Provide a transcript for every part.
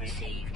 received.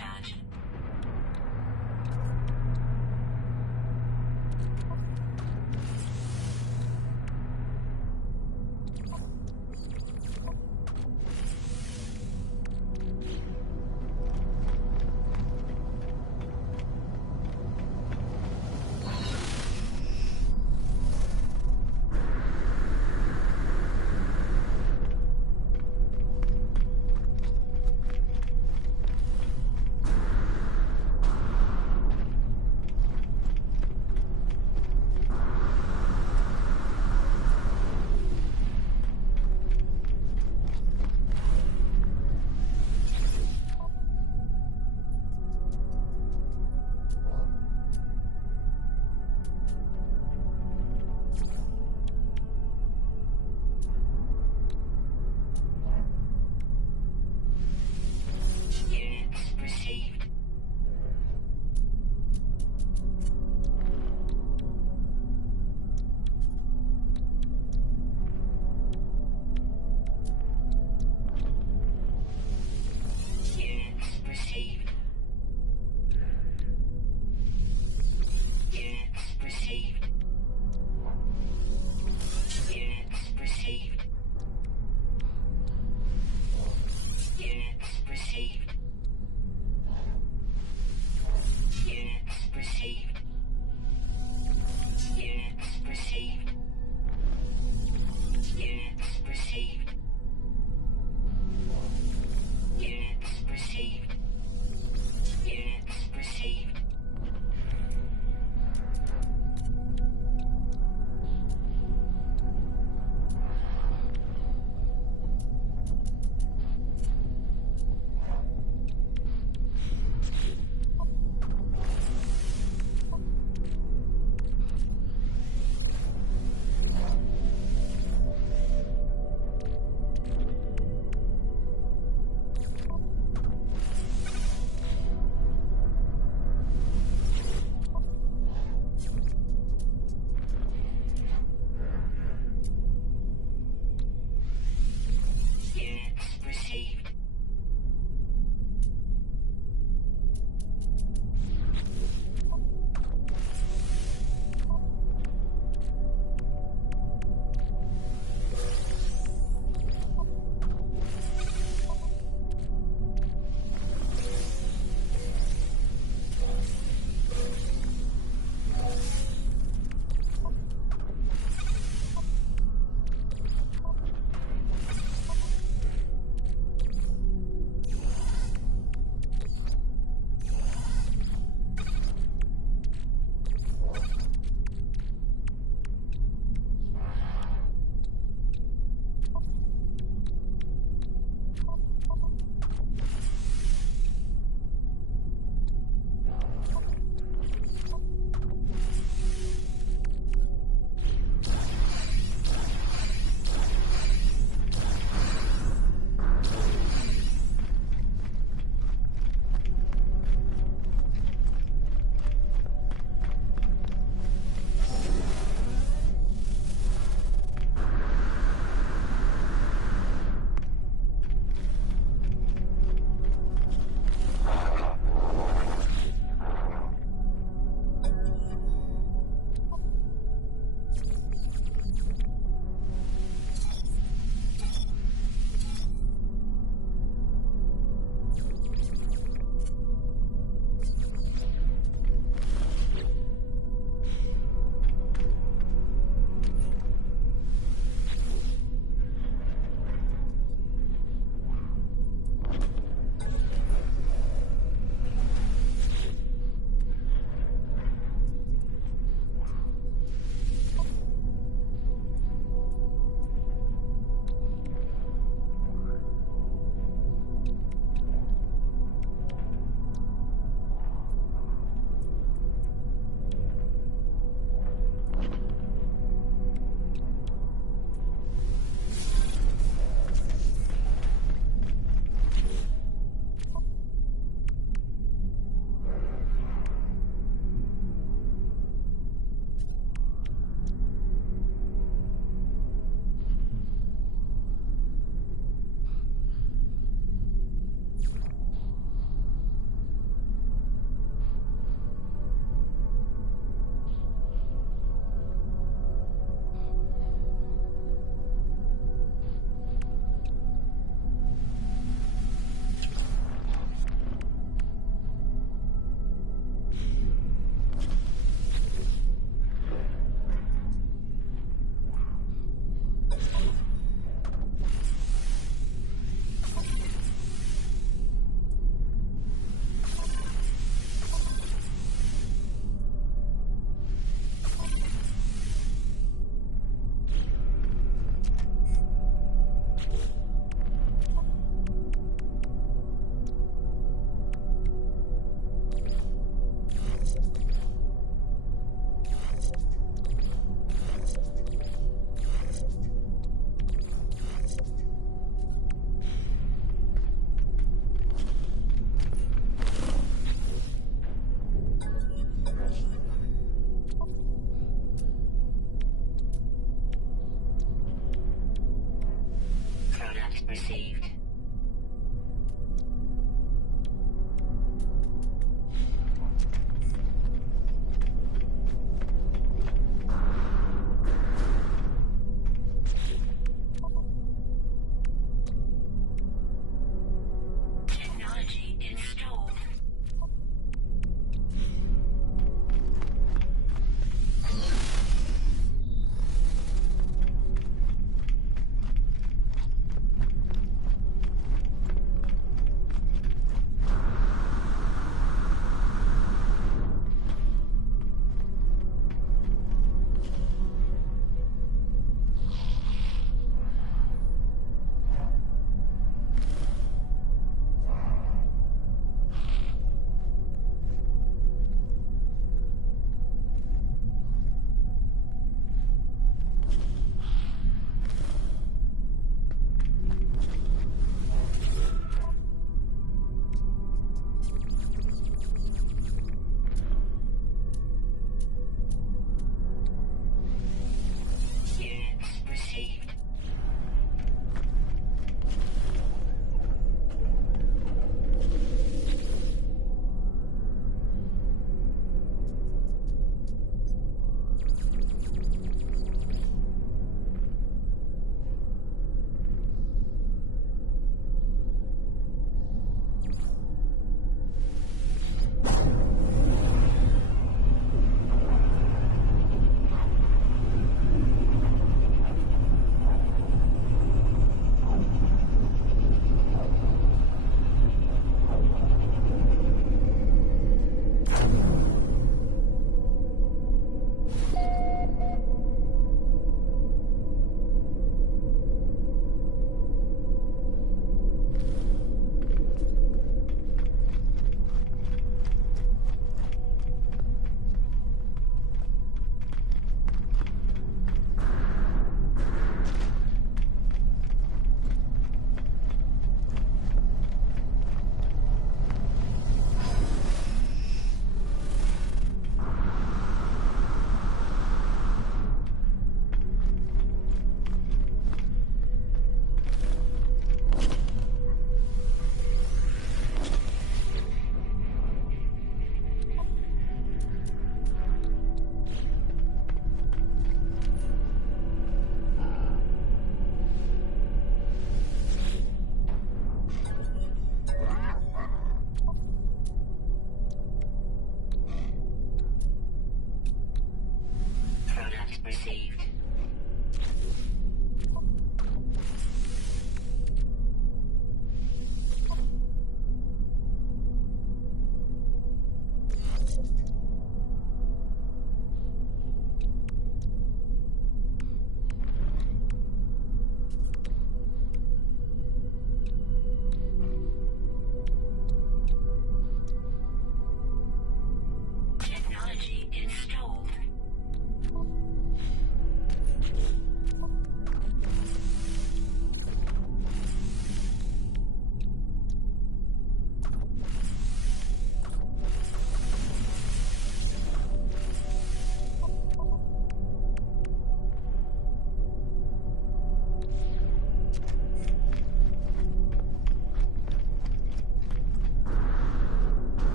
recharge.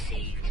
Received.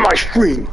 in my stream.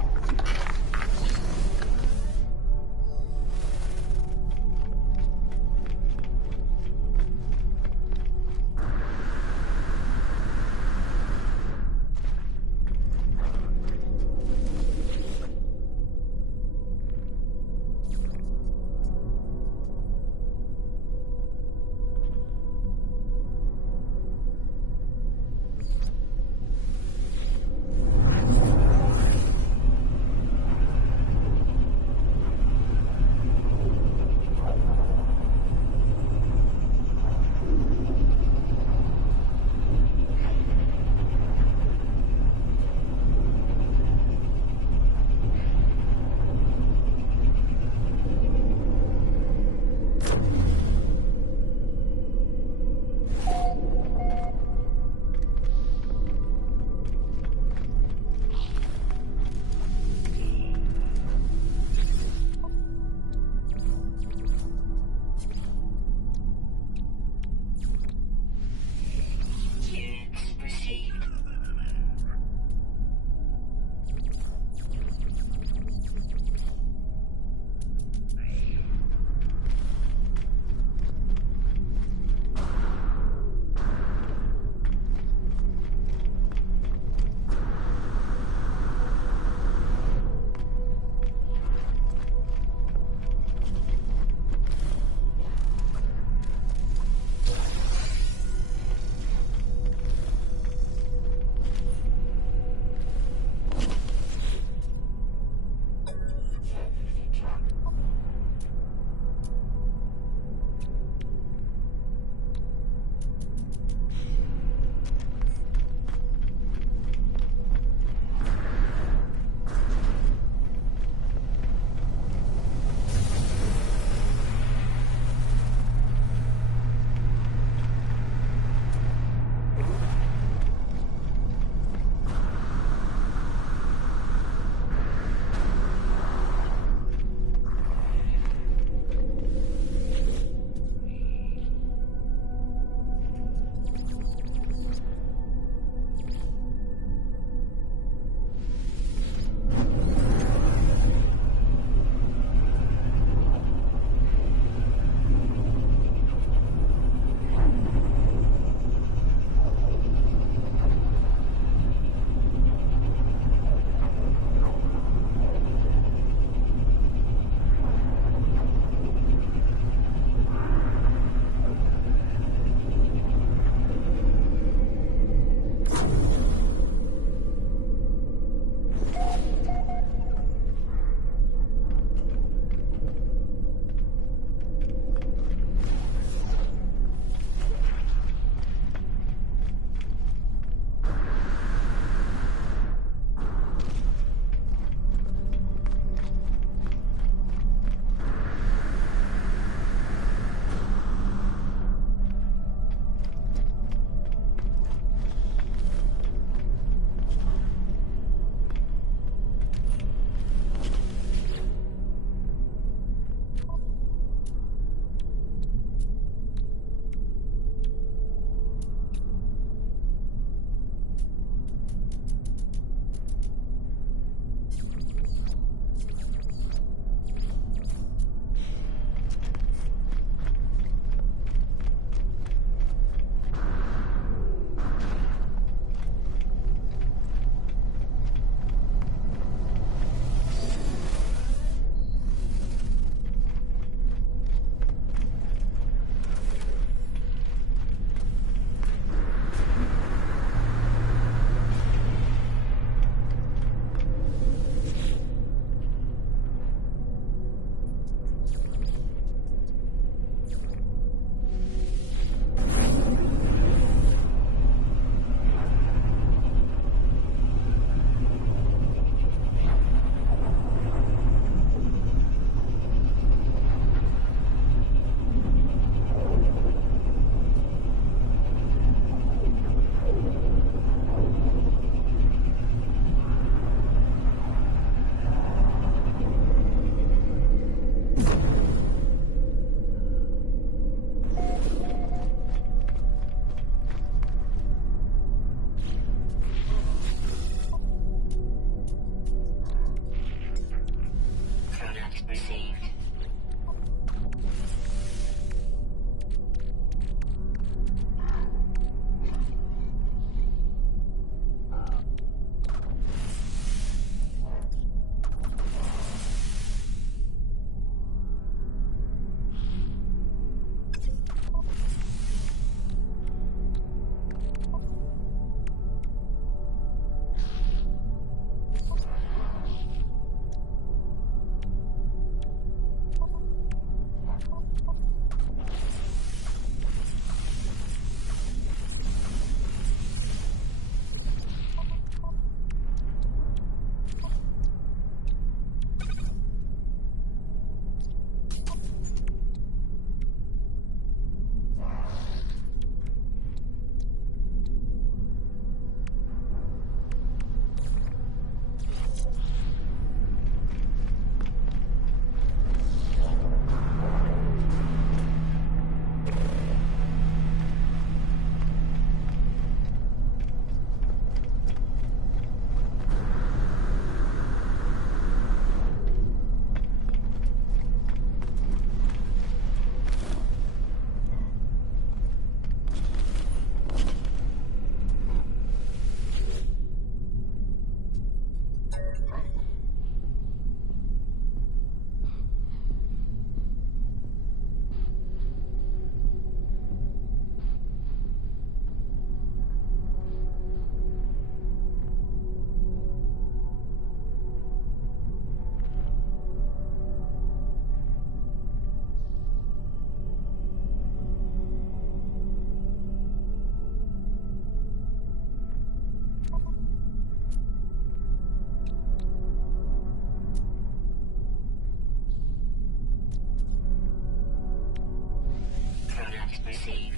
received.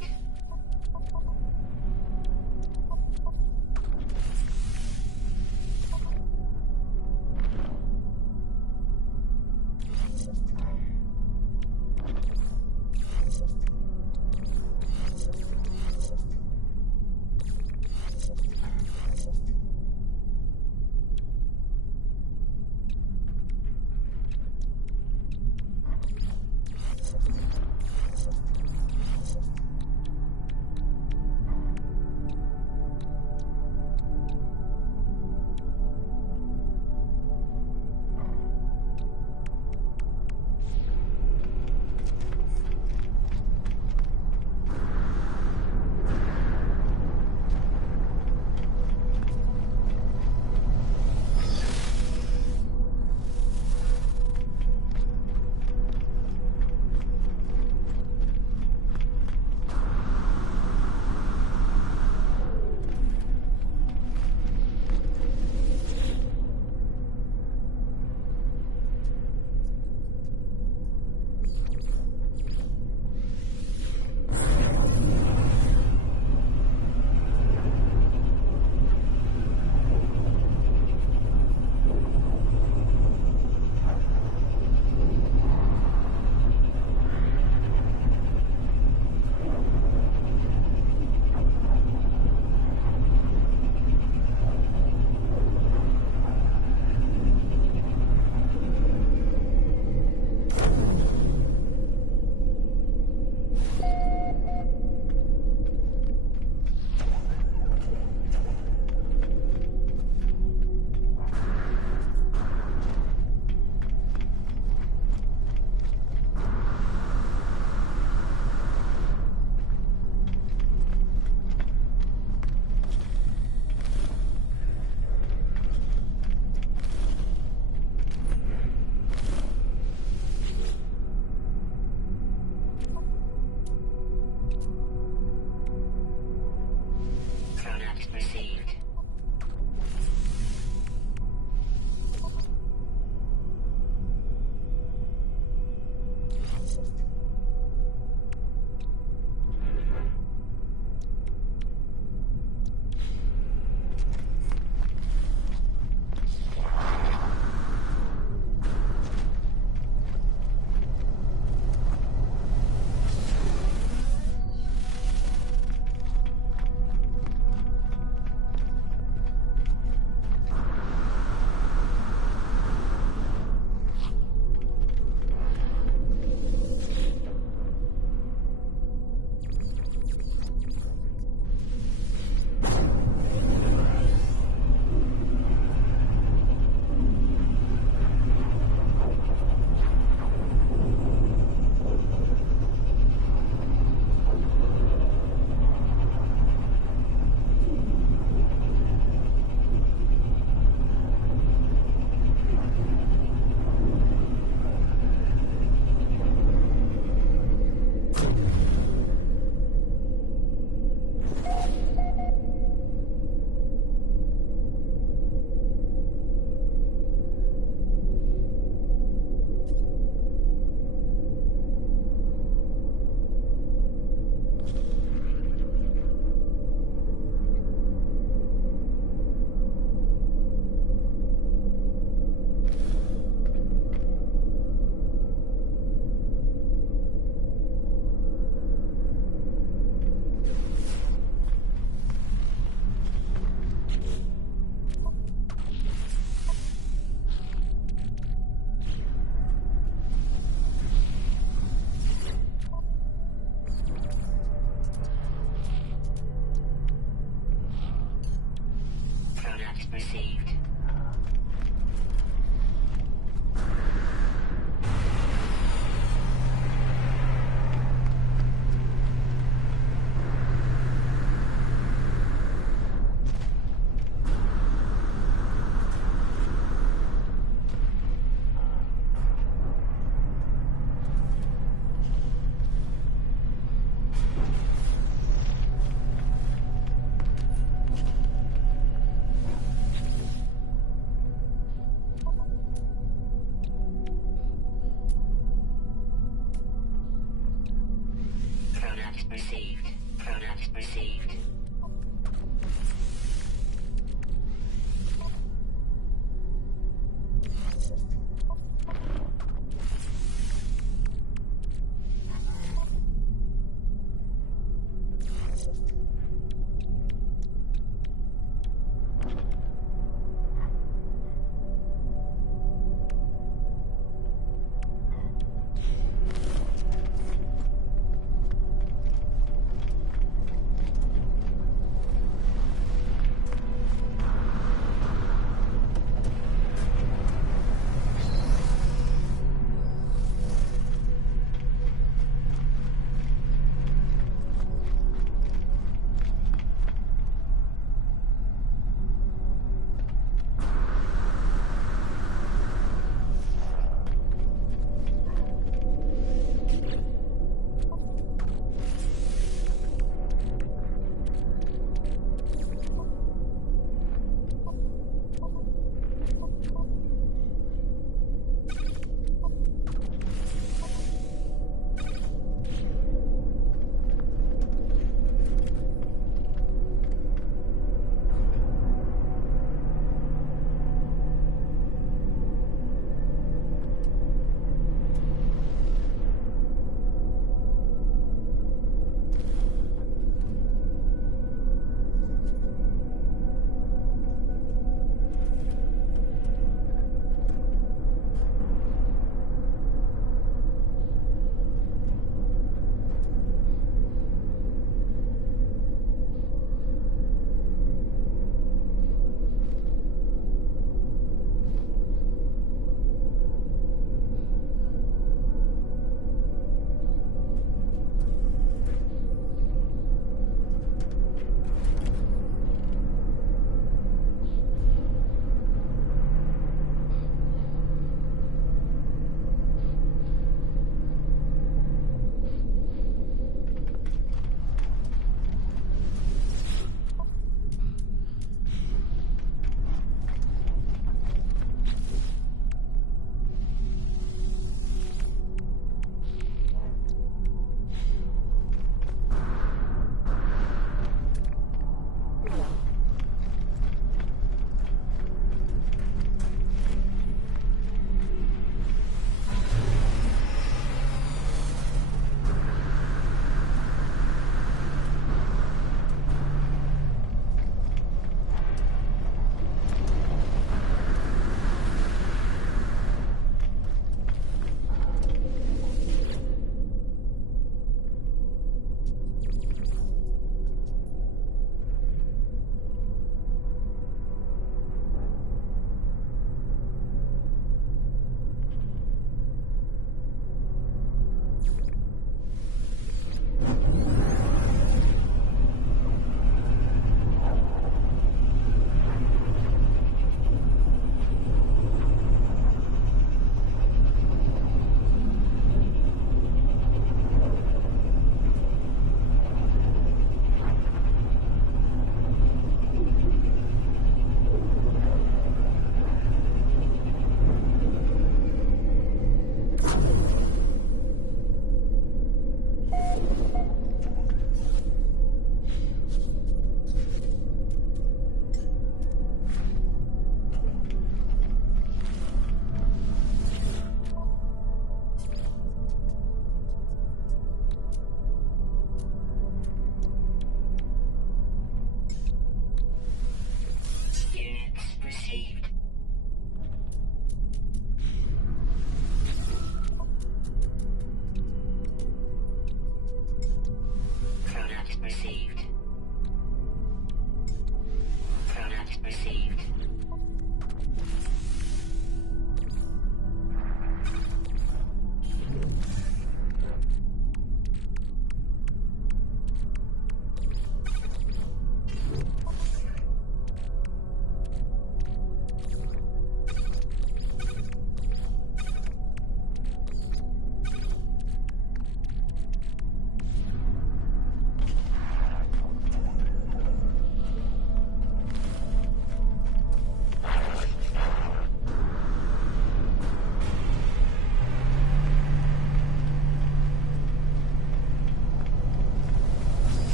received. Product received.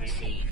received.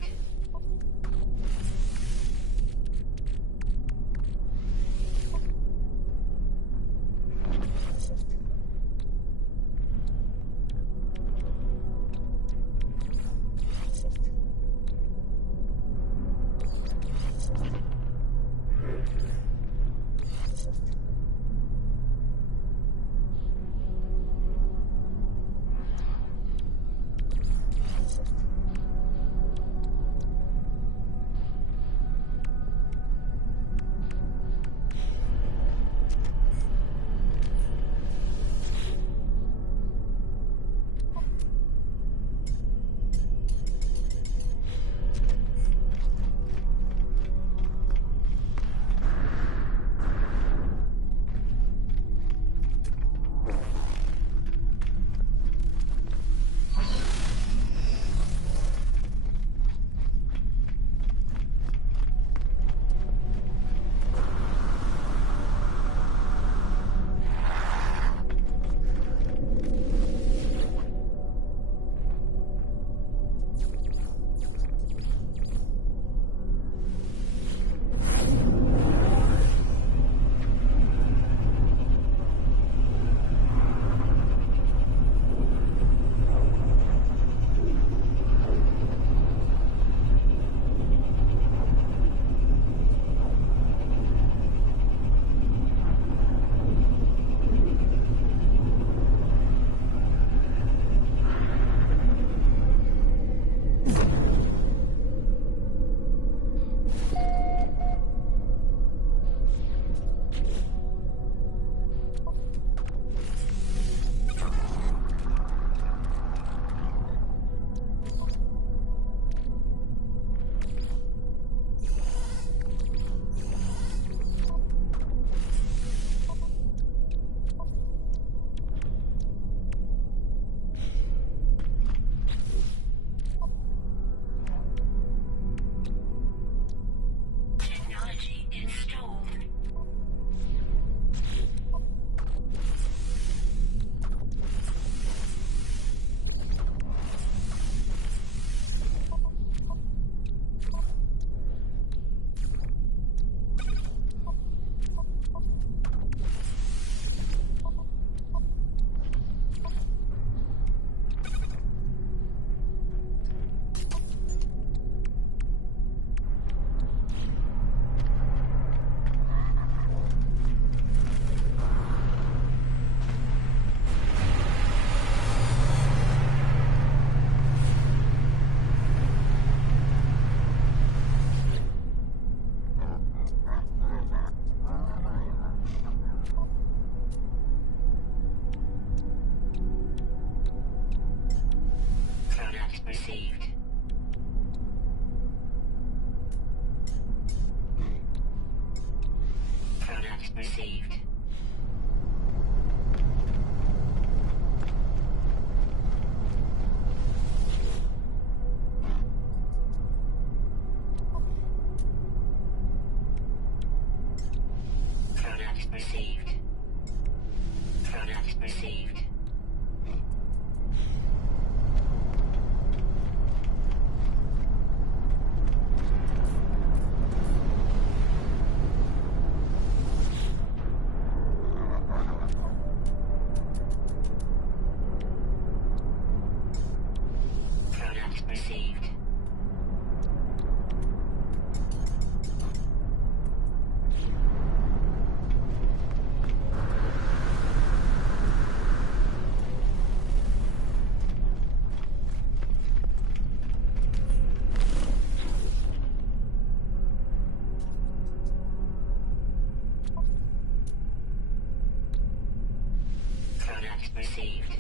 Received. Product received. Product received. Product received. Received. Product received.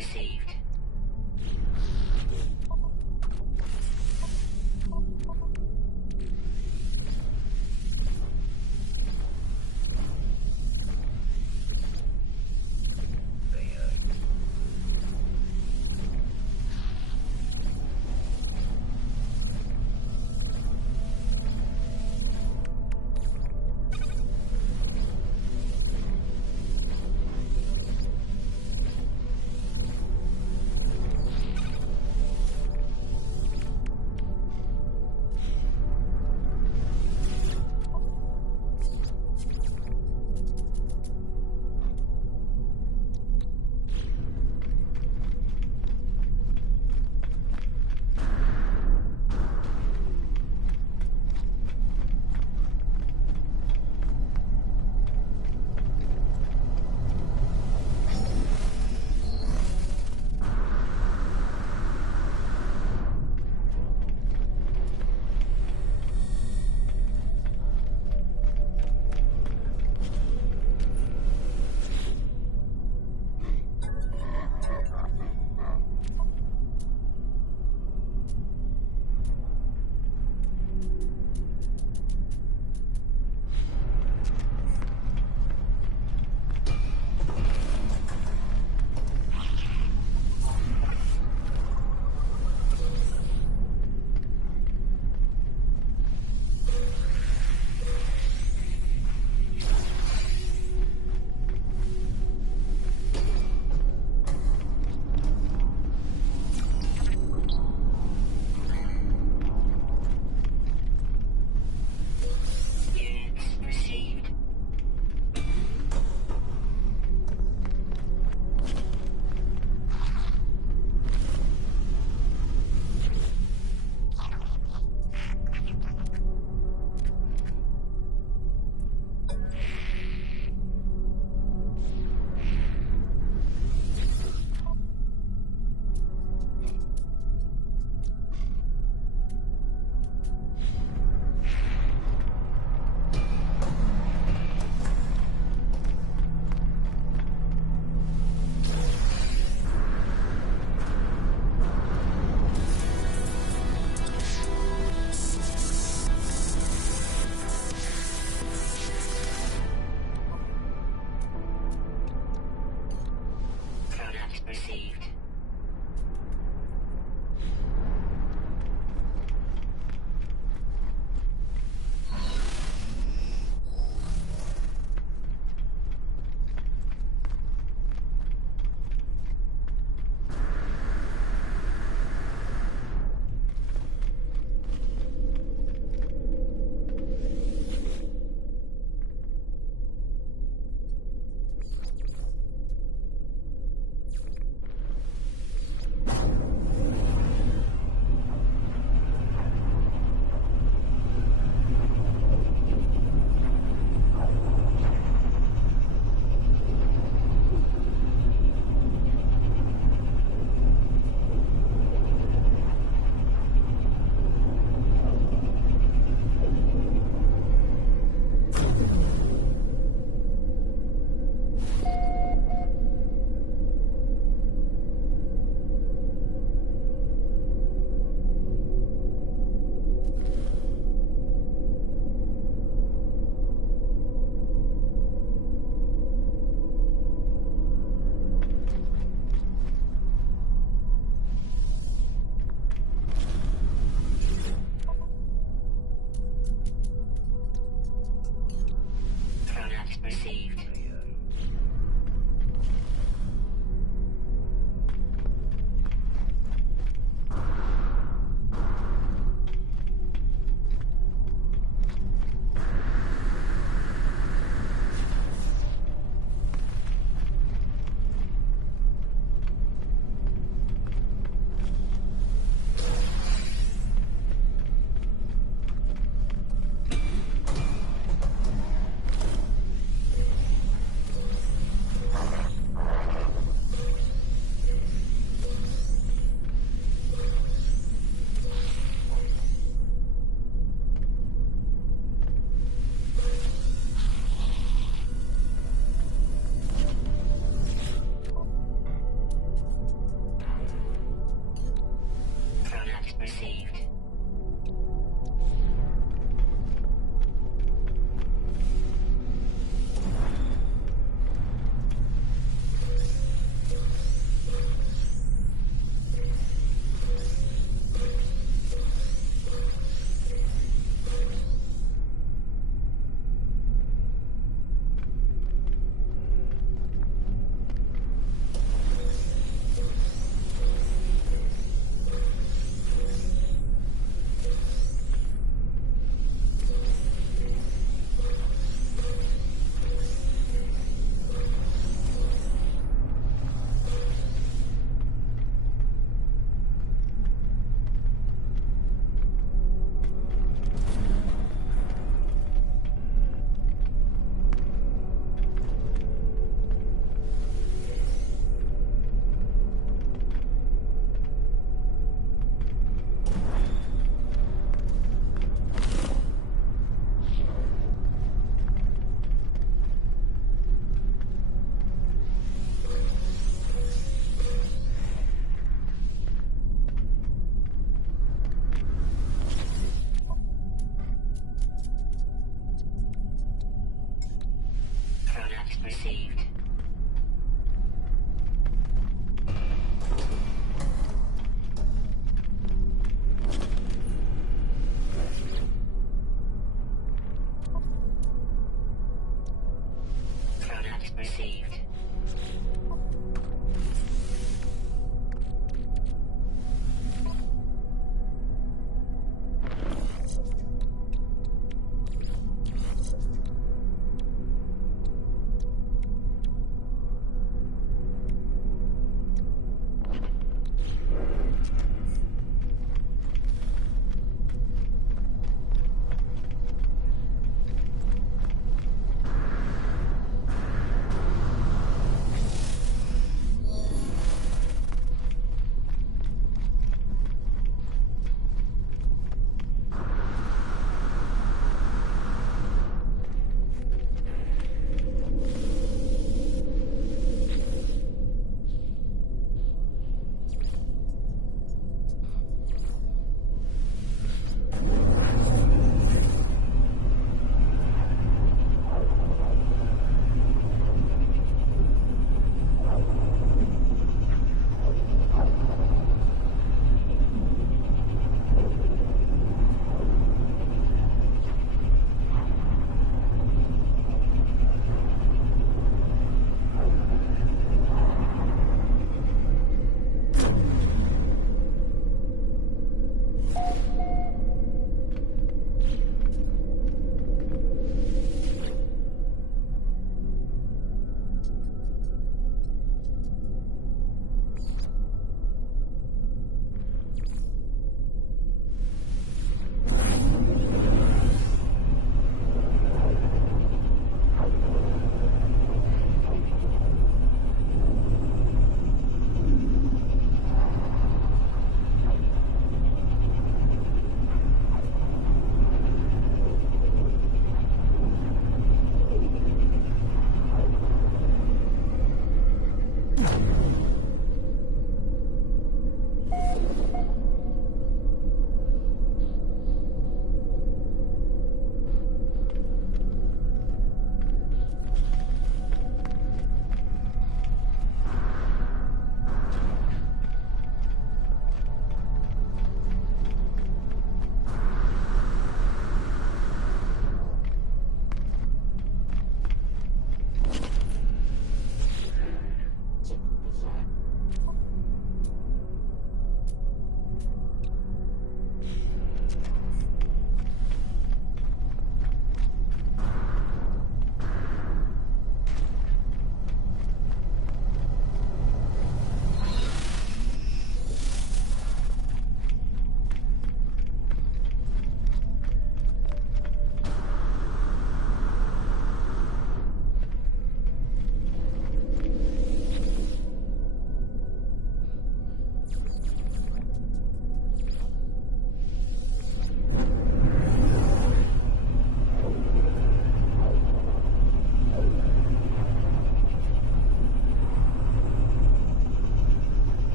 received. Received.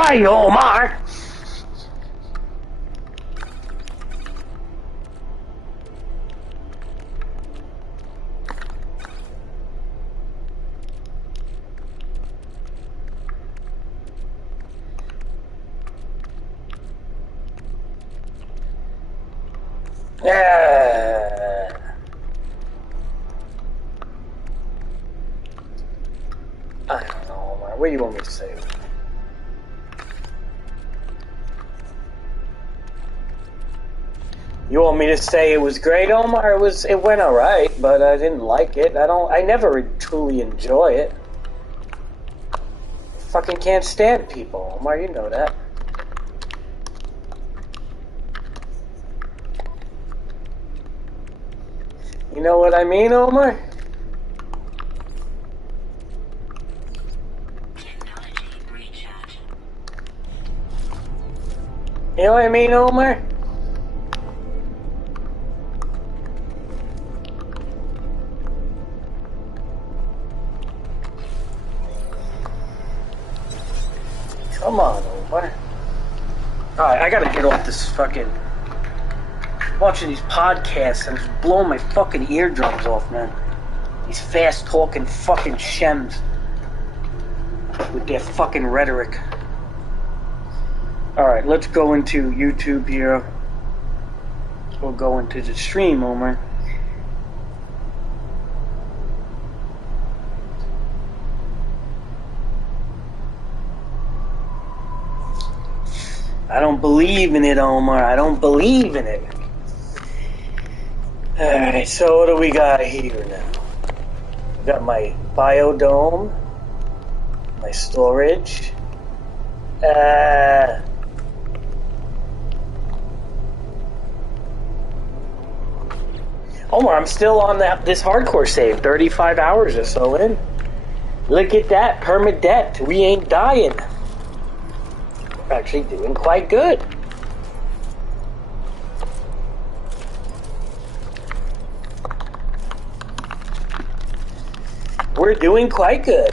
Why, Omar? I don't know, Omar. What do you want me to say? You want me to say it was great, Omar? It went alright, but I didn't like it. I never truly enjoy it. Fucking can't stand people, Omar, you know that. You know what I mean, Omar? You know what I mean, Omar? Come on, Omar. Alright, I gotta get off this fucking... watching these podcasts and it's blowing my fucking eardrums off, man. These fast-talking fucking shems. With their fucking rhetoric. Alright, let's go into YouTube here. We'll go into the stream, Omar. I don't believe in it, Omar. I don't believe in it. Alright, so what do we got here now? We got my biodome. My storage. Omar, I'm still on this hardcore save. 35 hours or so in. Look at that. Permadeath. We ain't dying. We're actually doing quite good. We're doing quite good.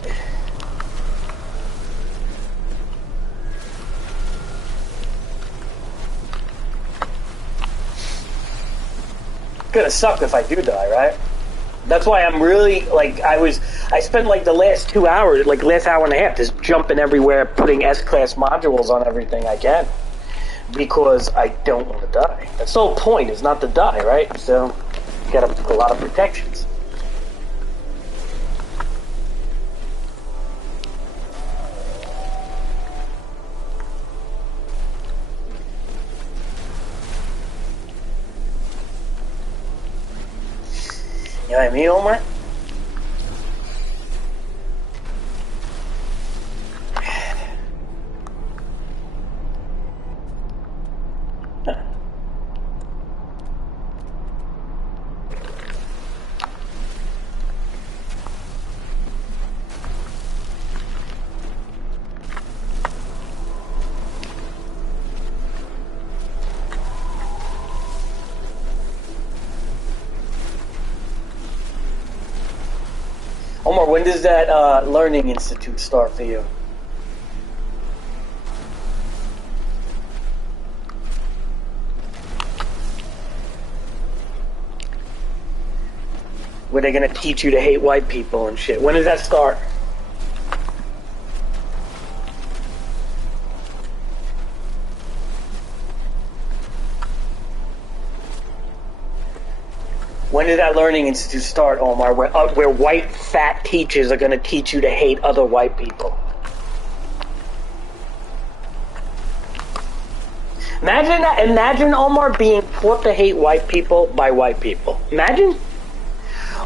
Gonna suck if I do die, right? That's why I'm really, like, I spent, like, the last 2 hours, like, last hour and a half just jumping everywhere, putting S-Class modules on everything I can. Because I don't want to die. That's the whole point, is not to die, right? So, you got a lot of protections. You know what I mean, Omar? Omar, when does that Learning Institute start for you? Where they're gonna teach you to hate white people and shit. When does that start? When did that Learning Institute start, Omar, where white fat teachers are going to teach you to hate other white people? Imagine that. Imagine, Omar, being taught to hate white people by white people. Imagine.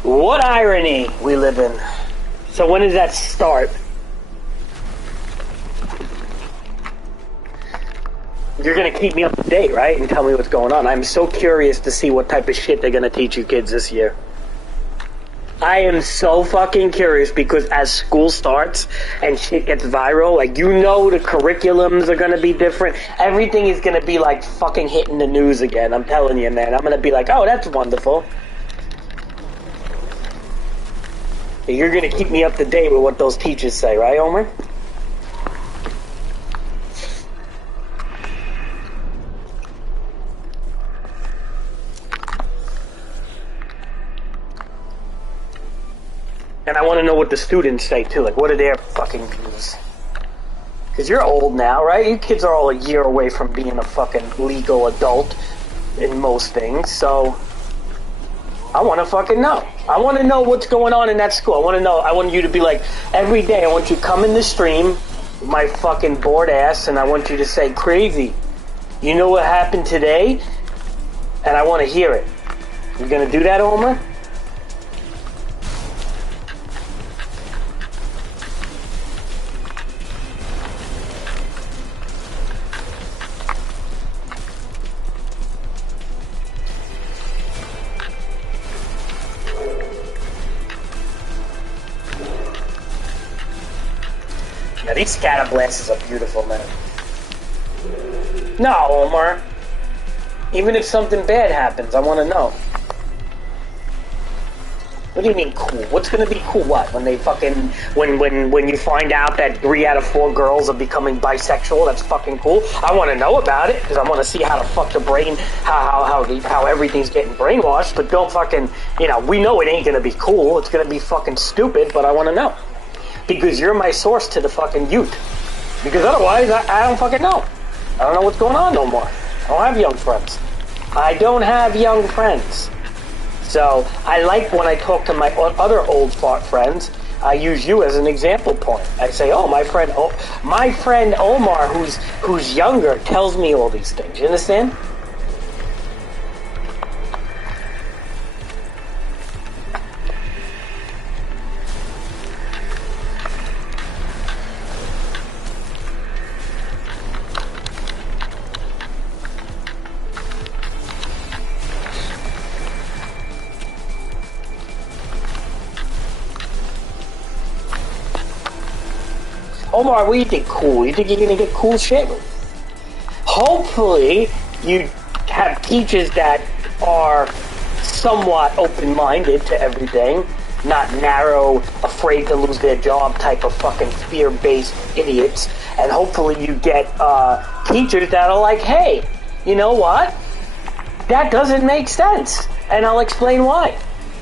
What irony we live in. So when does that start? You're going to keep me up to date, right? And tell me what's going on. I'm so curious to see what type of shit they're going to teach you kids this year. I am so fucking curious because as school starts and shit gets viral, like, you know, the curriculums are going to be different. Everything is going to be like fucking hitting the news again. I'm telling you, man. I'm going to be like, oh, that's wonderful. You're going to keep me up to date with what those teachers say, right, Omar? And I want to know what the students say too. Like, what are their fucking views? Because you're old now, right? You kids are all a year away from being a fucking legal adult in most things, so I want to fucking know. I want to know what's going on in that school. I want to know. I want you to be like, every day I want you to come in the stream, my fucking bored ass, and I want you to say, crazy, you know what happened today? And I want to hear it. You gonna do that, Omar? Yeah, these scatter blasts are beautiful, man. No, Omar. Even if something bad happens, I want to know. What do you mean cool? What's gonna be cool? What? When they fucking when you find out that 3 out of 4 girls are becoming bisexual, that's fucking cool. I want to know about it because I want to see how the fuck the brain, how everything's getting brainwashed. But don't fucking, we know it ain't gonna be cool. It's gonna be fucking stupid. But I want to know because you're my source to the fucking youth. Because otherwise, I don't fucking know. I don't know what's going on no more. I don't have young friends. I don't have young friends. So I like when I talk to my other old fart friends, I use you as an example point. I say, oh, my friend Omar, who's younger, tells me all these things. You understand? Omar, what do you think cool? You think you're gonna get cool shit? Hopefully, you have teachers that are somewhat open-minded to everything, not narrow, afraid to lose their job type of fucking fear-based idiots. And hopefully you get teachers that are like, hey, you know what? That doesn't make sense. And I'll explain why.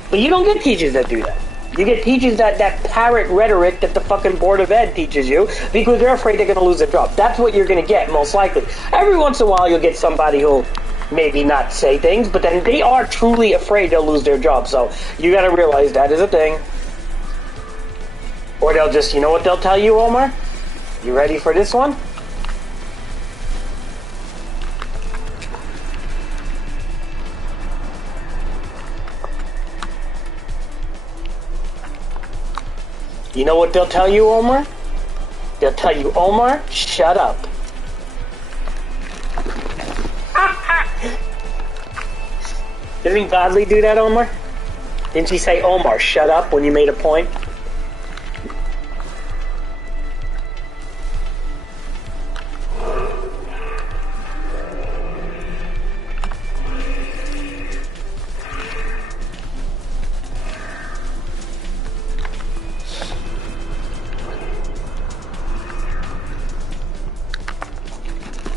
But you don't get teachers that do that. You get teachers that parrot rhetoric that the fucking Board of Ed teaches you because they're afraid they're going to lose their job. That's what you're going to get, most likely. Every once in a while, you'll get somebody who'll maybe not say things, but then they are truly afraid they'll lose their job. So you got to realize that is a thing. Or they'll just, you know what they'll tell you, Omar? You ready for this one? You know what they'll tell you, Omar? They'll tell you, Omar, shut up. Didn't Godly do that, Omar? Didn't she say, Omar, shut up when you made a point?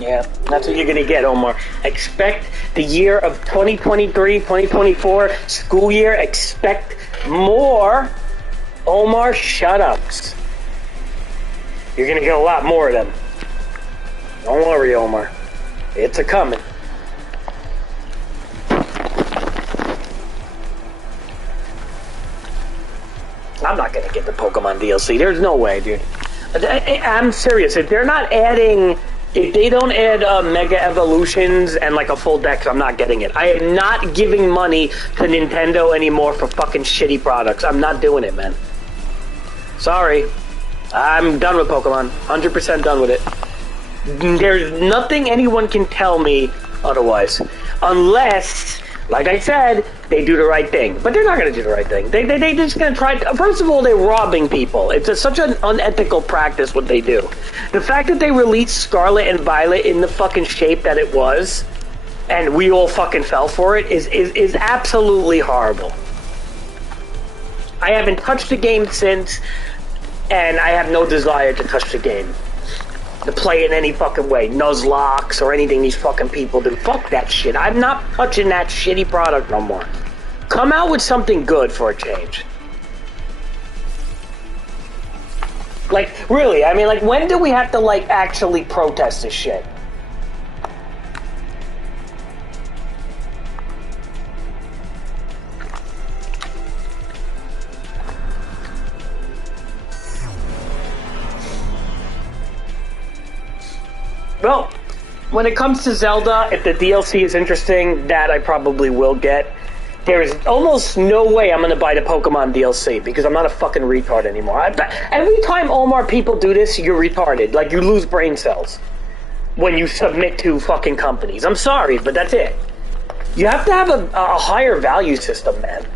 Yeah, that's what you're going to get, Omar. Expect the year of 2023, 2024, school year, expect more Omar shut-ups. You're going to get a lot more of them. Don't worry, Omar. It's a-coming. I'm not going to get the Pokemon DLC. There's no way, dude. I'm serious. If they're not adding... If they don't add Mega Evolutions and like a full dex, I'm not getting it. I am not giving money to Nintendo anymore for fucking shitty products. I'm not doing it, man. Sorry. I'm done with Pokemon. 100% done with it. There's nothing anyone can tell me otherwise. Unless, like I said, they do the right thing. But they're not going to do the right thing. They're just going to try... First of all, they're robbing people. It's such an unethical practice what they do. The fact that they released Scarlet and Violet in the fucking shape that it was, and we all fucking fell for it, is absolutely horrible. I haven't touched the game since, and I have no desire to touch the game. To play it in any fucking way. Nuzlocke or anything these fucking people do. Fuck that shit. I'm not touching that shitty product no more. Come out with something good for a change. Like, really, I mean, like, when do we have to, like, actually protest this shit? Well, when it comes to Zelda, if the DLC is interesting, that I probably will get. There's almost no way I'm going to buy the Pokemon DLC because I'm not a fucking retard anymore. Every time Omar people do this, you're retarded. Like, you lose brain cells when you submit to fucking companies. I'm sorry, but that's it. You have to have a higher value system, man.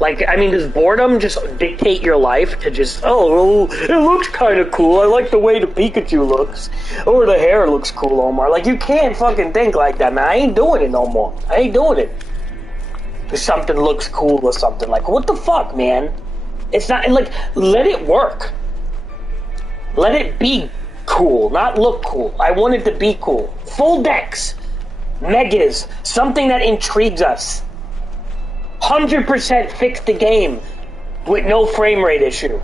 Like, I mean, does boredom just dictate your life to just, oh, it looks kind of cool. I like the way the Pikachu looks. Or the hair looks cool, Omar. Like, you can't fucking think like that, man. I ain't doing it no more. I ain't doing it. If something looks cool or something. Like, what the fuck, man? It's not, like, let it work. Let it be cool, not look cool. I want it to be cool. Full decks. Megas. Something that intrigues us. 100% fix the game with no frame rate issue.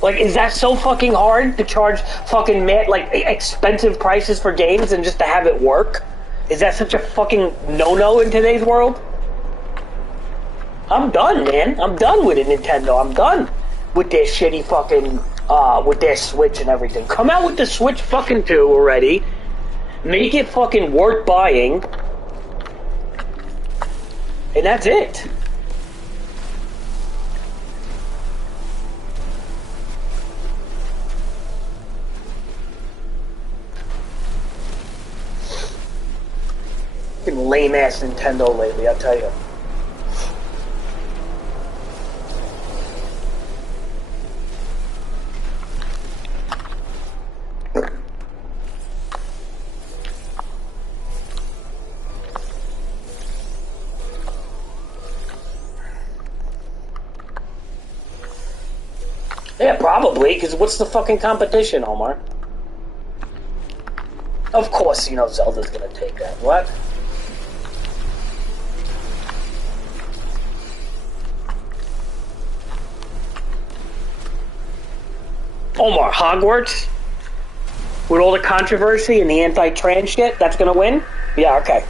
Like, is that so fucking hard to charge fucking like expensive prices for games and just to have it work? Is that such a fucking no-no in today's world? I'm done, man. I'm done with it, Nintendo. I'm done with their shitty fucking with their Switch and everything. Come out with the Switch fucking 2 already. Make it fucking worth buying. And that's it. Fucking lame-ass Nintendo lately, I'll tell you. Yeah, probably, because what's the fucking competition, Omar? Of course, you know Zelda's gonna take that. What? Omar, Hogwarts? With all the controversy and the anti-trans shit, that's gonna win? Yeah, okay.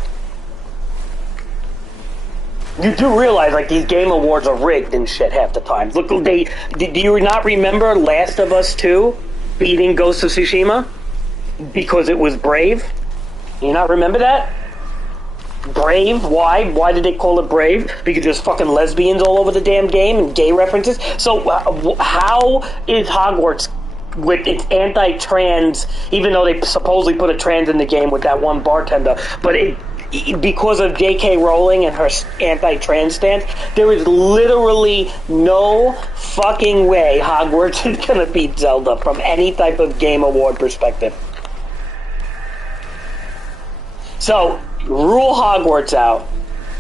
You do realize, like, these game awards are rigged and shit half the time. Look, do you not remember Last of Us 2 beating Ghost of Tsushima? Because it was Brave? You not remember that? Brave? Why? Why did they call it Brave? Because there's fucking lesbians all over the damn game and gay references? So, how is Hogwarts with its anti-trans, even though they supposedly put a trans in the game with that one bartender, but because of J.K. Rowling and her anti-trans stance, there is literally no fucking way Hogwarts is going to beat Zelda from any type of game award perspective. So, rule Hogwarts out.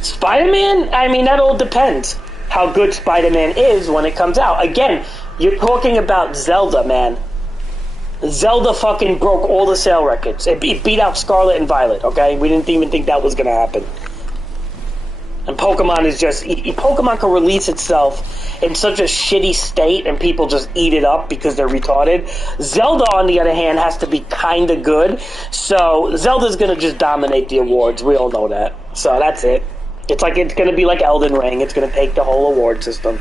Spider-Man? I mean, that all depends how good Spider-Man is when it comes out. Again, you're talking about Zelda, man. Zelda fucking broke all the sale records. It beat out Scarlet and Violet, okay? We didn't even think that was going to happen. And Pokemon is just... Pokemon can release itself in such a shitty state and people just eat it up because they're retarded. Zelda, on the other hand, has to be kind of good. So, Zelda's going to just dominate the awards. We all know that. So, that's it. It's going to be like Elden Ring. It's going to take the whole award system.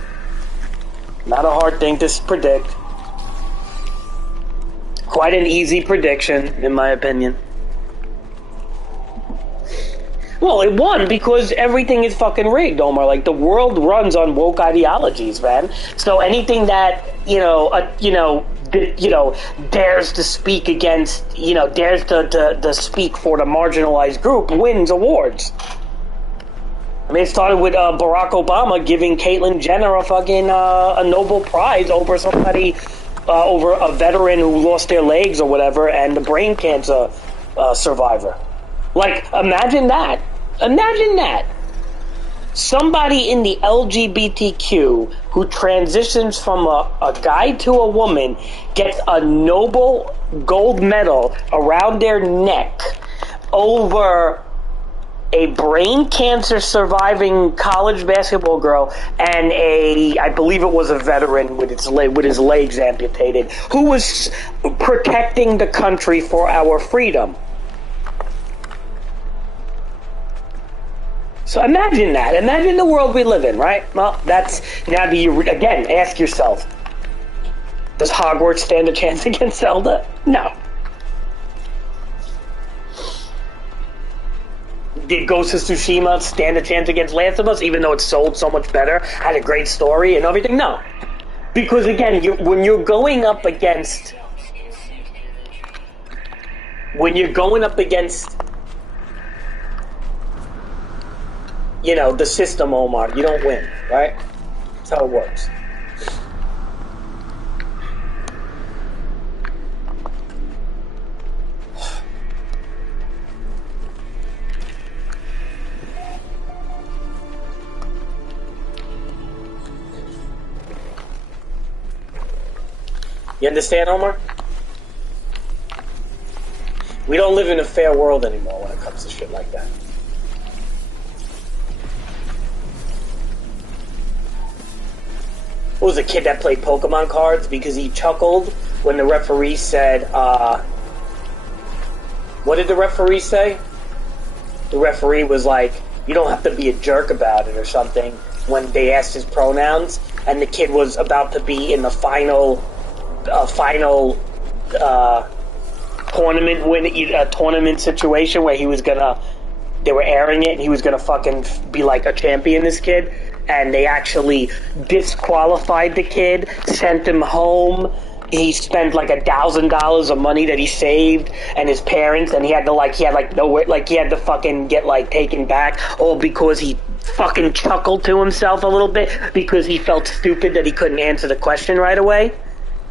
Not a hard thing to predict. Quite an easy prediction, in my opinion. Well, it won because everything is fucking rigged, Omar. Like, the world runs on woke ideologies, man. So anything that, dares to speak against, dares to speak for the marginalized group wins awards. I mean, it started with Barack Obama giving Caitlyn Jenner a fucking a Nobel Prize over somebody... over a veteran who lost their legs or whatever, and a brain cancer survivor. Like, imagine that. Imagine that. Somebody in the LGBTQ who transitions from a guy to a woman gets a Nobel gold medal around their neck over a brain cancer surviving college basketball girl and I believe it was a veteran with his legs amputated, who was protecting the country for our freedom. So imagine that. Imagine the world we live in, right? Well, that's, now do you, again, ask yourself, does Hogwarts stand a chance against Zelda? No. Did Ghost of Tsushima stand a chance against Last of Us, even though it sold so much better, had a great story and everything? No. Because again, when you're going up against, you know, the system, Omar, you don't win, right? That's how it works. You understand, Omar? We don't live in a fair world anymore when it comes to shit like that. What was a kid that played Pokemon cards because he chuckled when the referee said, what did the referee say? The referee was like, you don't have to be a jerk about it or something, when they asked his pronouns, and the kid was about to be in the final tournament situation where he was gonna, they were airing it and he was gonna fucking be like a champion, this kid, and they actually disqualified the kid, sent him home. He spent like $1,000 of money that he saved and his parents, and he had to fucking get like taken back, all because he fucking chuckled to himself a little bit because he felt stupid that he couldn't answer the question right away.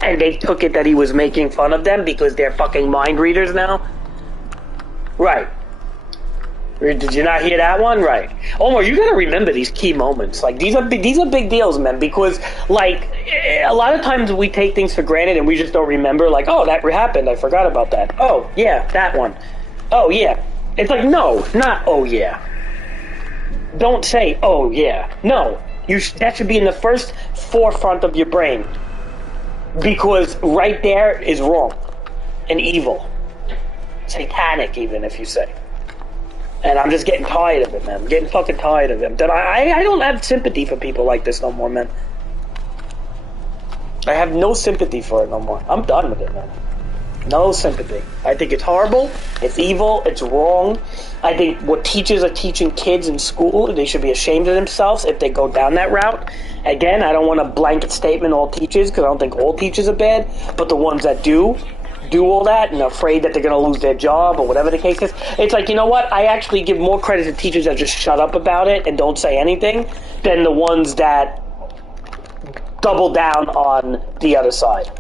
And they took it that he was making fun of them because they're fucking mind readers now. Right. Did you not hear that one? Right. Omar, you gotta remember these key moments. Like, these are big deals, man, because, like, a lot of times we take things for granted and we just don't remember, like, oh, that happened, I forgot about that. Oh, yeah, that one. Oh, yeah. It's like, no, not oh, yeah. Don't say, oh, yeah. No. That should be in the first forefront of your brain. Because right there is wrong and evil. Satanic, even, if you say. And I'm just getting tired of it, man. I'm getting fucking tired of it. I don't have sympathy for people like this no more, man. I have no sympathy for it no more. I'm done with it, man. No sympathy. I think it's horrible, it's evil, it's wrong. I think what teachers are teaching kids in school, they should be ashamed of themselves if they go down that route. Again, I don't want a blanket statement all teachers, because I don't think all teachers are bad, but the ones that do all that and are afraid that they're going to lose their job or whatever the case is, it's like, you know what? I actually give more credit to teachers that just shut up about it and don't say anything than the ones that double down on the other side.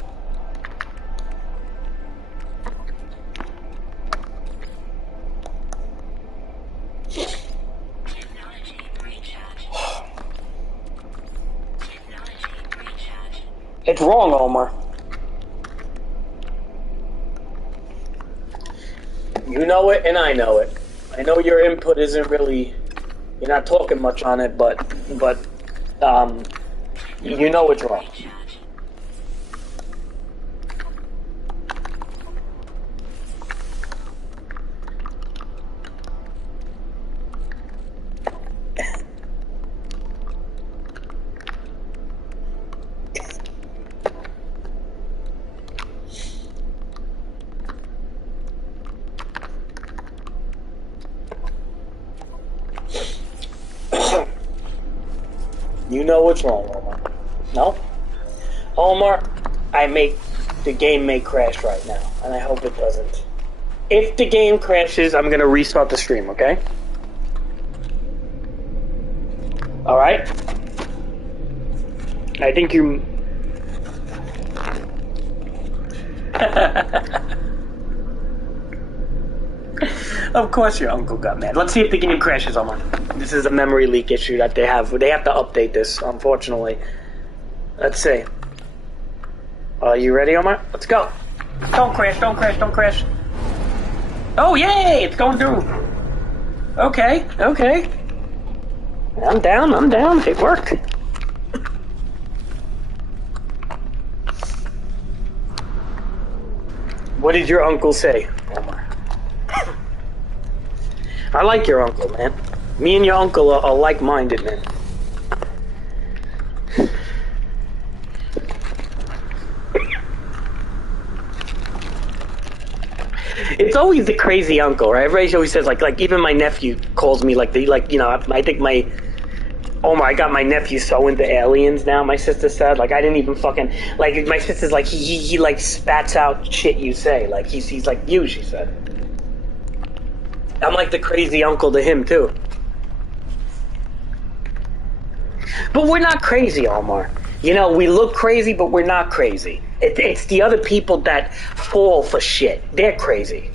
It's wrong, Omar. You know it, and I know it. I know your input isn't really, you're not talking much on it, but you know it's wrong. You know what's wrong, Omar. No? Omar, the game may crash right now, and I hope it doesn't. If the game crashes, I'm gonna restart the stream, okay? Alright? I think you... Of course your uncle got mad. Let's see if the game crashes, Omar. This is a memory leak issue that they have. They have to update this, unfortunately. Let's see. Are you ready, Omar? Let's go. Don't crash, don't crash, don't crash. Oh, yay! It's going through. Okay, okay. I'm down. It worked. What did your uncle say, Omar? I like your uncle, man. Me and your uncle are like-minded, man. It's always the crazy uncle, right? Everybody always says, like even my nephew calls me, like, I think Omar, I got my nephew so into aliens now, my sister said. Like, I didn't even fucking, like, my sister's like, he like, spats out shit you say. Like, he's like you, she said. I'm like the crazy uncle to him, too. But we're not crazy, Omar. You know, we look crazy, but we're not crazy. It's the other people that fall for shit. They're crazy.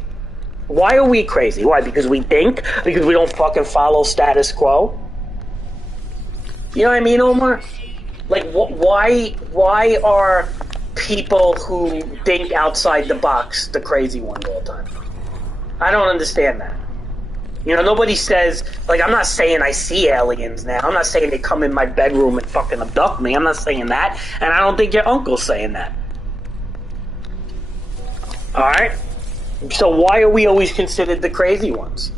Why are we crazy? Why? Because we think? Because we don't fucking follow status quo? You know what I mean, Omar? Like, why are people who think outside the box the crazy ones all the time? I don't understand that. You know, nobody says, like, I'm not saying I see aliens now. I'm not saying they come in my bedroom and fucking abduct me. I'm not saying that. And I don't think your uncle's saying that. Alright? So why are we always considered the crazy ones?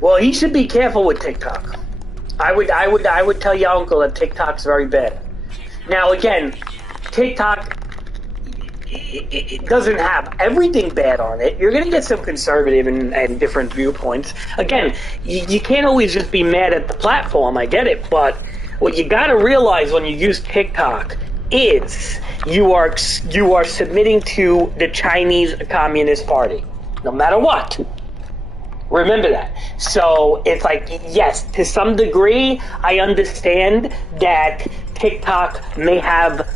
Well, he should be careful with TikTok. I would tell your uncle that TikTok's very bad. Now, again, TikTok, it doesn't have everything bad on it. You're going to get some conservative and different viewpoints. Again, you can't always just be mad at the platform. I get it, but what you got to realize when you use TikTok is you are submitting to the Chinese Communist Party, no matter what. Remember that. So it's like, yes, to some degree, I understand that TikTok may have.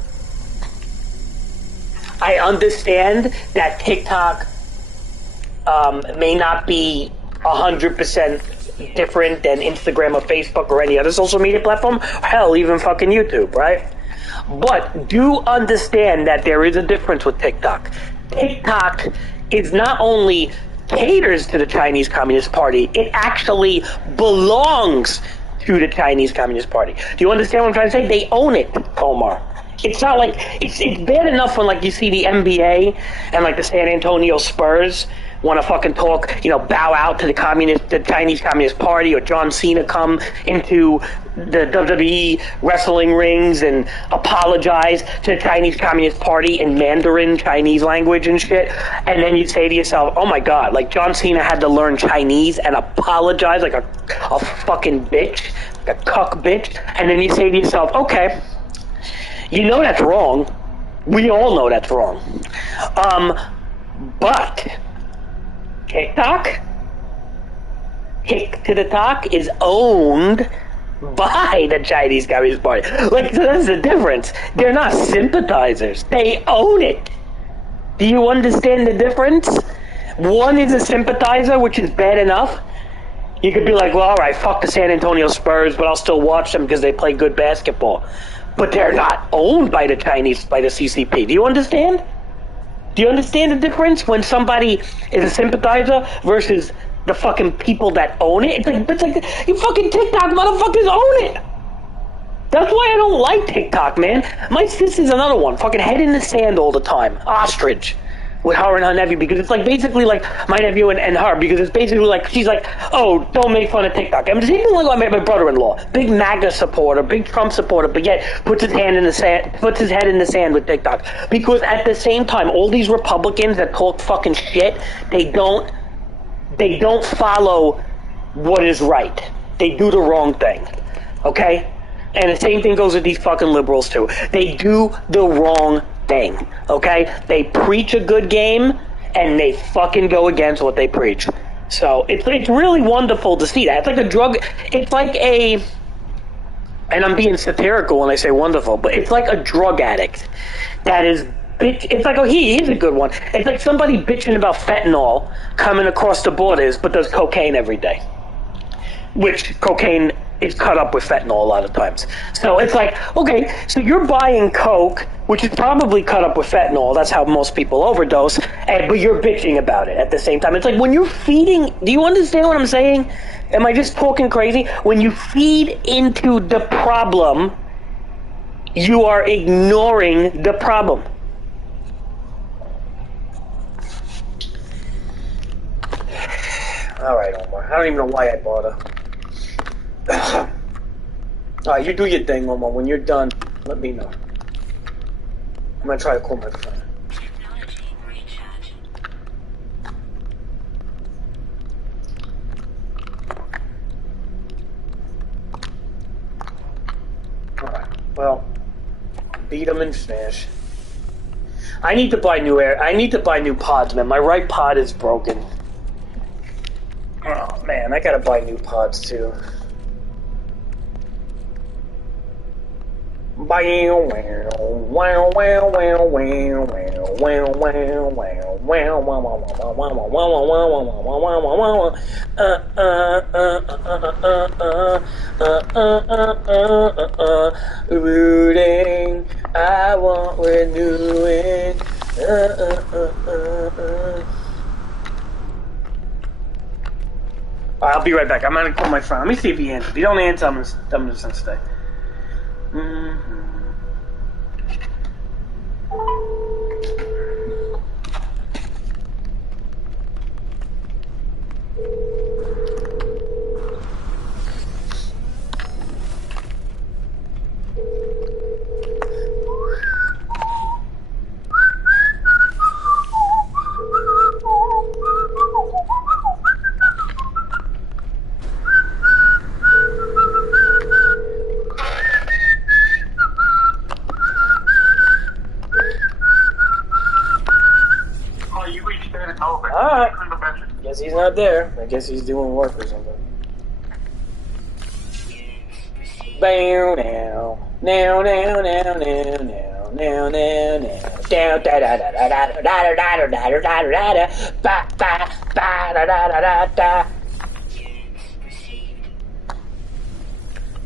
I understand that TikTok may not be 100% different than Instagram or Facebook or any other social media platform. Hell, even fucking YouTube, right? But do understand that there is a difference with TikTok. TikTok is not only caters to the Chinese Communist Party, it actually belongs to the Chinese Communist Party. Do you understand what I'm trying to say? They own it, Omar. It's not like, it's bad enough when, like, you see the NBA and, like, the San Antonio Spurs want to fucking talk, you know, bow out to the Chinese Communist Party, or John Cena come into the WWE wrestling rings and apologize to the Chinese Communist Party in Mandarin Chinese language and shit. And then you say to yourself, oh my God, like John Cena had to learn Chinese and apologize like a fucking bitch, a cuck bitch. And then you say to yourself, okay, you know that's wrong. We all know that's wrong. But TikTok, Tick to the Talk, is owned by the Chinese Communist Party. Like, so that's the difference. They're not sympathizers. They own it. Do you understand the difference? One is a sympathizer, which is bad enough. You could be like, well, all right, fuck the San Antonio Spurs, but I'll still watch them because they play good basketball. But they're not owned by the Chinese, by the CCP. Do you understand? Do you understand the difference when somebody is a sympathizer versus the fucking people that own it? It's like you fucking TikTok motherfuckers own it. That's why I don't like TikTok, man. My sister's another one, fucking head in the sand all the time, ostrich, with her and her nephew, because it's like basically like my nephew and her, because it's basically like, she's like, oh, don't make fun of TikTok. I'm just even like my brother-in-law, big MAGA supporter, big Trump supporter, but yet puts his head in the sand with TikTok. Because at the same time, all these Republicans that talk fucking shit, they don't follow what is right. They do the wrong thing. Okay? And the same thing goes with these fucking liberals too. They do the wrong thing, okay? They preach a good game, and they fucking go against what they preach. So it's really wonderful to see that. It's like a drug. It's like a, and I'm being satirical when I say wonderful, but it's like a drug addict that is. It's like, oh, he's a good one. It's like somebody bitching about fentanyl coming across the borders, but does cocaine every day. Which cocaine is cut up with fentanyl a lot of times. So it's like, okay, so you're buying Coke, which is probably cut up with fentanyl. That's how most people overdose. But you're bitching about it at the same time. It's like when you're feeding, do you understand what I'm saying? Am I just talking crazy? When you feed into the problem, you are ignoring the problem. All right, Omar. I don't even know why I bought her. All right, you do your thing, Omar. When you're done, let me know. I'm gonna try to call my friend. Technology recharge. All right. Well, beat them and smash. I need to buy new air. I need to buy new pods, man. My right pod is broken. Oh man, I gotta buy new pods too. Rooting, I want renewing. I'll be right back. I'm gonna call my friend. Let me see if he answers. If he don't answer, I'm just gonna stay. Alright. Guess he's not there. I guess he's doing work or something. Bow now. Now, now, now, now, now, now, now, now. Down, da da da da da da da da da da da da da. Ba ba ba da da da da da.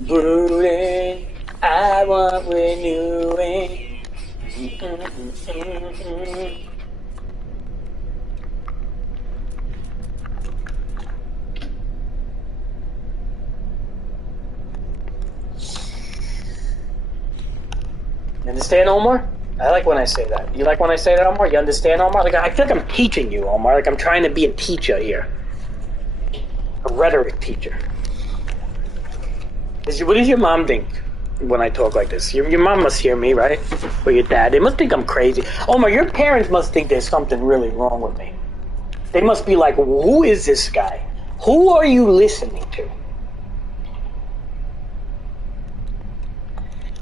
Brooding, I want renewing. You understand, Omar? I like when I say that. You like when I say that, Omar? You understand, Omar? Like, I feel like I'm teaching you, Omar. Like I'm trying to be a teacher here. A rhetoric teacher. What does your mom think when I talk like this? Your mom must hear me, right? Or your dad. They must think I'm crazy. Omar, your parents must think there's something really wrong with me. They must be like, who is this guy? Who are you listening to?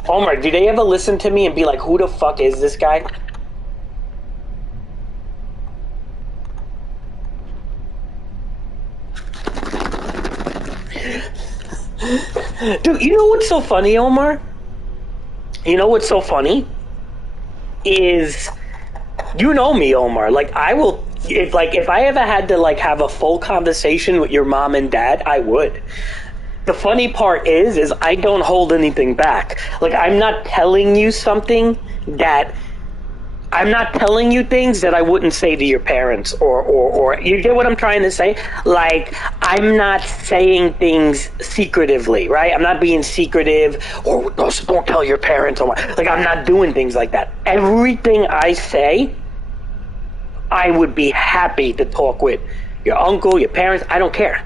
Omar, do they ever listen to me and be like, who the fuck is this guy? Dude, you know what's so funny, Omar? You know what's so funny? Is, you know me, Omar. Like, I will, if I ever had to, like, have a full conversation with your mom and dad, I would. The funny part is I don't hold anything back. Like, I'm not telling you something that, I'm not telling you things that I wouldn't say to your parents or you get what I'm trying to say? Like, I'm not saying things secretively, right? I'm not being secretive or don't tell your parents. Like, I'm not doing things like that. Everything I say, I would be happy to talk with your uncle, your parents. I don't care.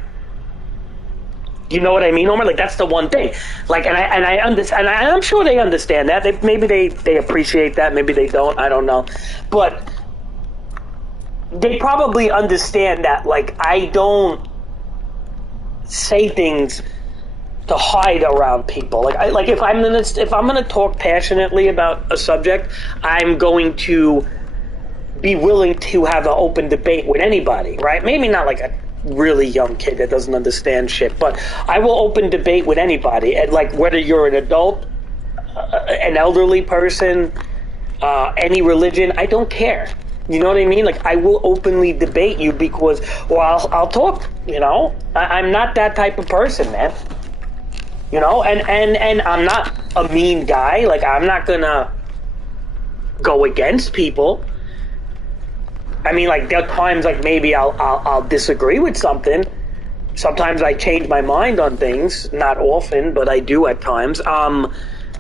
You know what I mean, Omar? Like, that's the one thing. Like, and I understand, and I'm sure they understand that. Maybe they appreciate that. Maybe they don't. I don't know. But they probably understand that, like, I don't say things to hide around people. Like, if I'm gonna talk passionately about a subject, I'm going to be willing to have an open debate with anybody, right? Maybe not like a really young kid that doesn't understand shit, but I will open debate with anybody, and like whether you're an adult, an elderly person, any religion, I don't care. You know what I mean? Like, I will openly debate you because, well, I'll talk. You know, I'm not that type of person, man. You know, and I'm not a mean guy. Like, I'm not gonna go against people. I mean, like, there are times, like, maybe I'll disagree with something. Sometimes I change my mind on things. Not often, but I do at times. I'm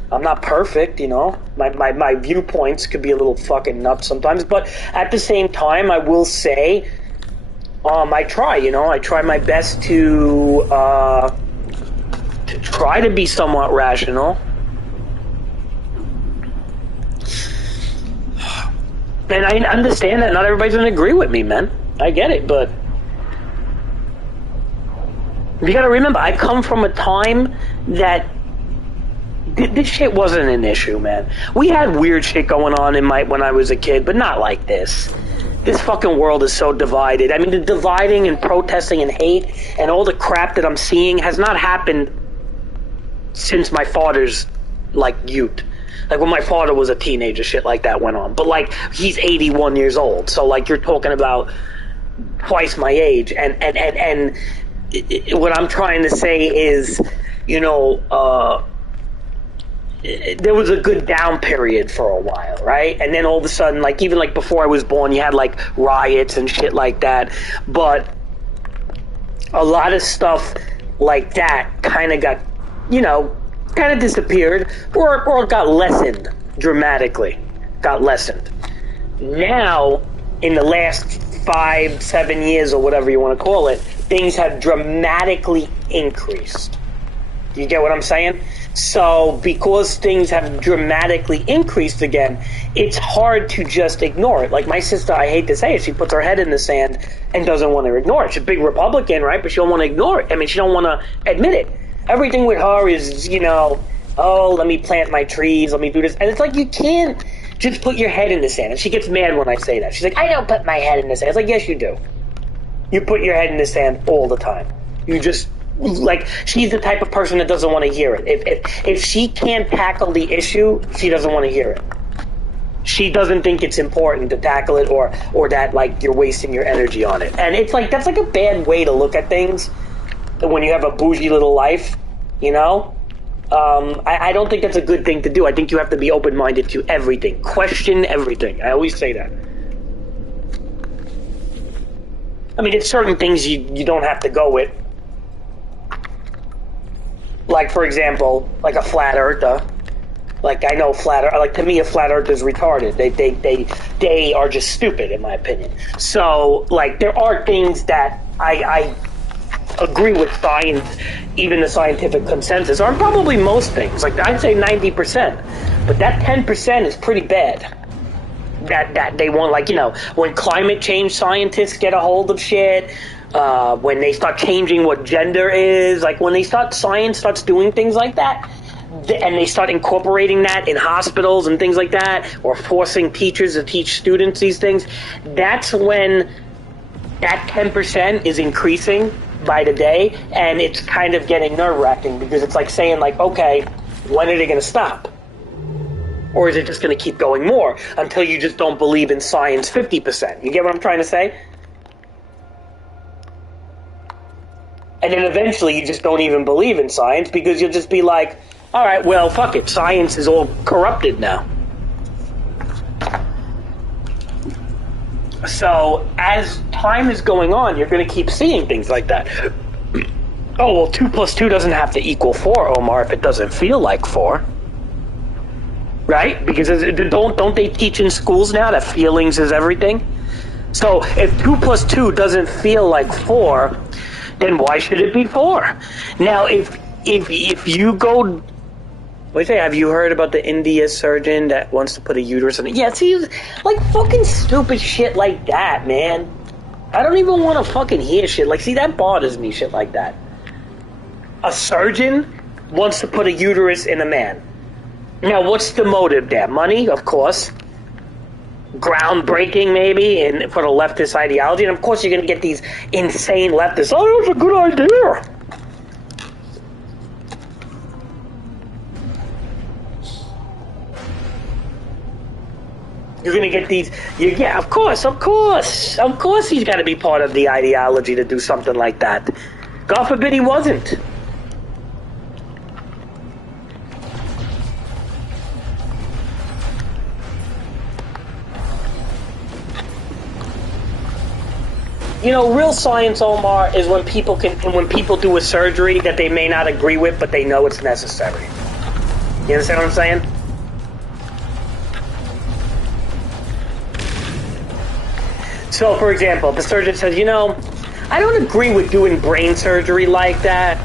not perfect, you know. My viewpoints could be a little fucking nuts sometimes. But at the same time, I will say, I try, you know. I try my best to try to be somewhat rational. And I understand that not everybody's going to agree with me, man. I get it, but you got to remember, I come from a time that this shit wasn't an issue, man. We had weird shit going on when I was a kid, but not like this. This fucking world is so divided. I mean, the dividing and protesting and hate and all the crap that I'm seeing has not happened since my father's, like, youth. Like, when my father was a teenager, shit like that went on. But, like, he's 81 years old. So, like, you're talking about twice my age. And what I'm trying to say is, you know, there was a good down period for a while, right? And then all of a sudden, like, even, like, before I was born, you had, like, riots and shit like that. But a lot of stuff like that kind of got, you know, kind of disappeared, or got lessened dramatically. Got lessened. Now, in the last 5-7 years, or whatever you want to call it, things have dramatically increased. Do you get what I'm saying? So, because things have dramatically increased again, it's hard to just ignore it. Like my sister, I hate to say it, she puts her head in the sand and doesn't want to ignore it. She's a big Republican, right? But she don't want to ignore it. I mean, she don't want to admit it. Everything with her is, you know, oh, let me plant my trees, let me do this. And it's like, you can't just put your head in the sand. And she gets mad when I say that. She's like, I don't put my head in the sand. It's like, yes, you do. You put your head in the sand all the time. You just, like, she's the type of person that doesn't want to hear it. If she can't tackle the issue, she doesn't want to hear it. She doesn't think it's important to tackle it, or that, like, you're wasting your energy on it. And it's like, that's like a bad way to look at things when you have a bougie little life, you know? I don't think that's a good thing to do. I think you have to be open-minded to everything. Question everything. I always say that. I mean, it's certain things you don't have to go with. Like, for example, like a flat earther. Like, I know like, to me, a flat earther is retarded. They are just stupid, in my opinion. So, like, there are things that I agree with science, even the scientific consensus, or probably most things. Like, I'd say 90%. But that 10% is pretty bad. That they want, like, you know, when climate change scientists get a hold of shit, when they start changing what gender is, like, when science starts doing things like that, and they start incorporating that in hospitals and things like that, or forcing teachers to teach students these things, that's when that 10% is increasing by the day, and it's kind of getting nerve-wracking, because it's like saying, like, okay, when are they going to stop? Or is it just going to keep going more until you just don't believe in science 50%? You get what I'm trying to say? And then eventually you just don't even believe in science, because you'll just be like, all right, well, fuck it. Science is all corrupted now. So as time is going on, you're going to keep seeing things like that. Oh, well, 2 plus 2 doesn't have to equal 4, Omar, if it doesn't feel like 4. Right? Because don't they teach in schools now that feelings is everything? So if 2 plus 2 doesn't feel like 4, then why should it be 4? Now, if you go... What do you say? Have you heard about the India surgeon that wants to put a uterus in it? Yeah, see, like, fucking stupid shit like that, man. I don't even want to fucking hear shit. Like, see, that bothers me, shit like that. A surgeon wants to put a uterus in a man. Now, what's the motive there? Money, of course. Groundbreaking, maybe, and for the leftist ideology. And, of course, you're going to get these insane leftists. Oh, that's a good idea. You're going to get these... Yeah, of course. Of course he's got to be part of the ideology to do something like that. God forbid he wasn't. You know, real science, Omar, is when people do a surgery that they may not agree with, but they know it's necessary. You understand what I'm saying? So, for example, the surgeon says, you know, I don't agree with doing brain surgery like that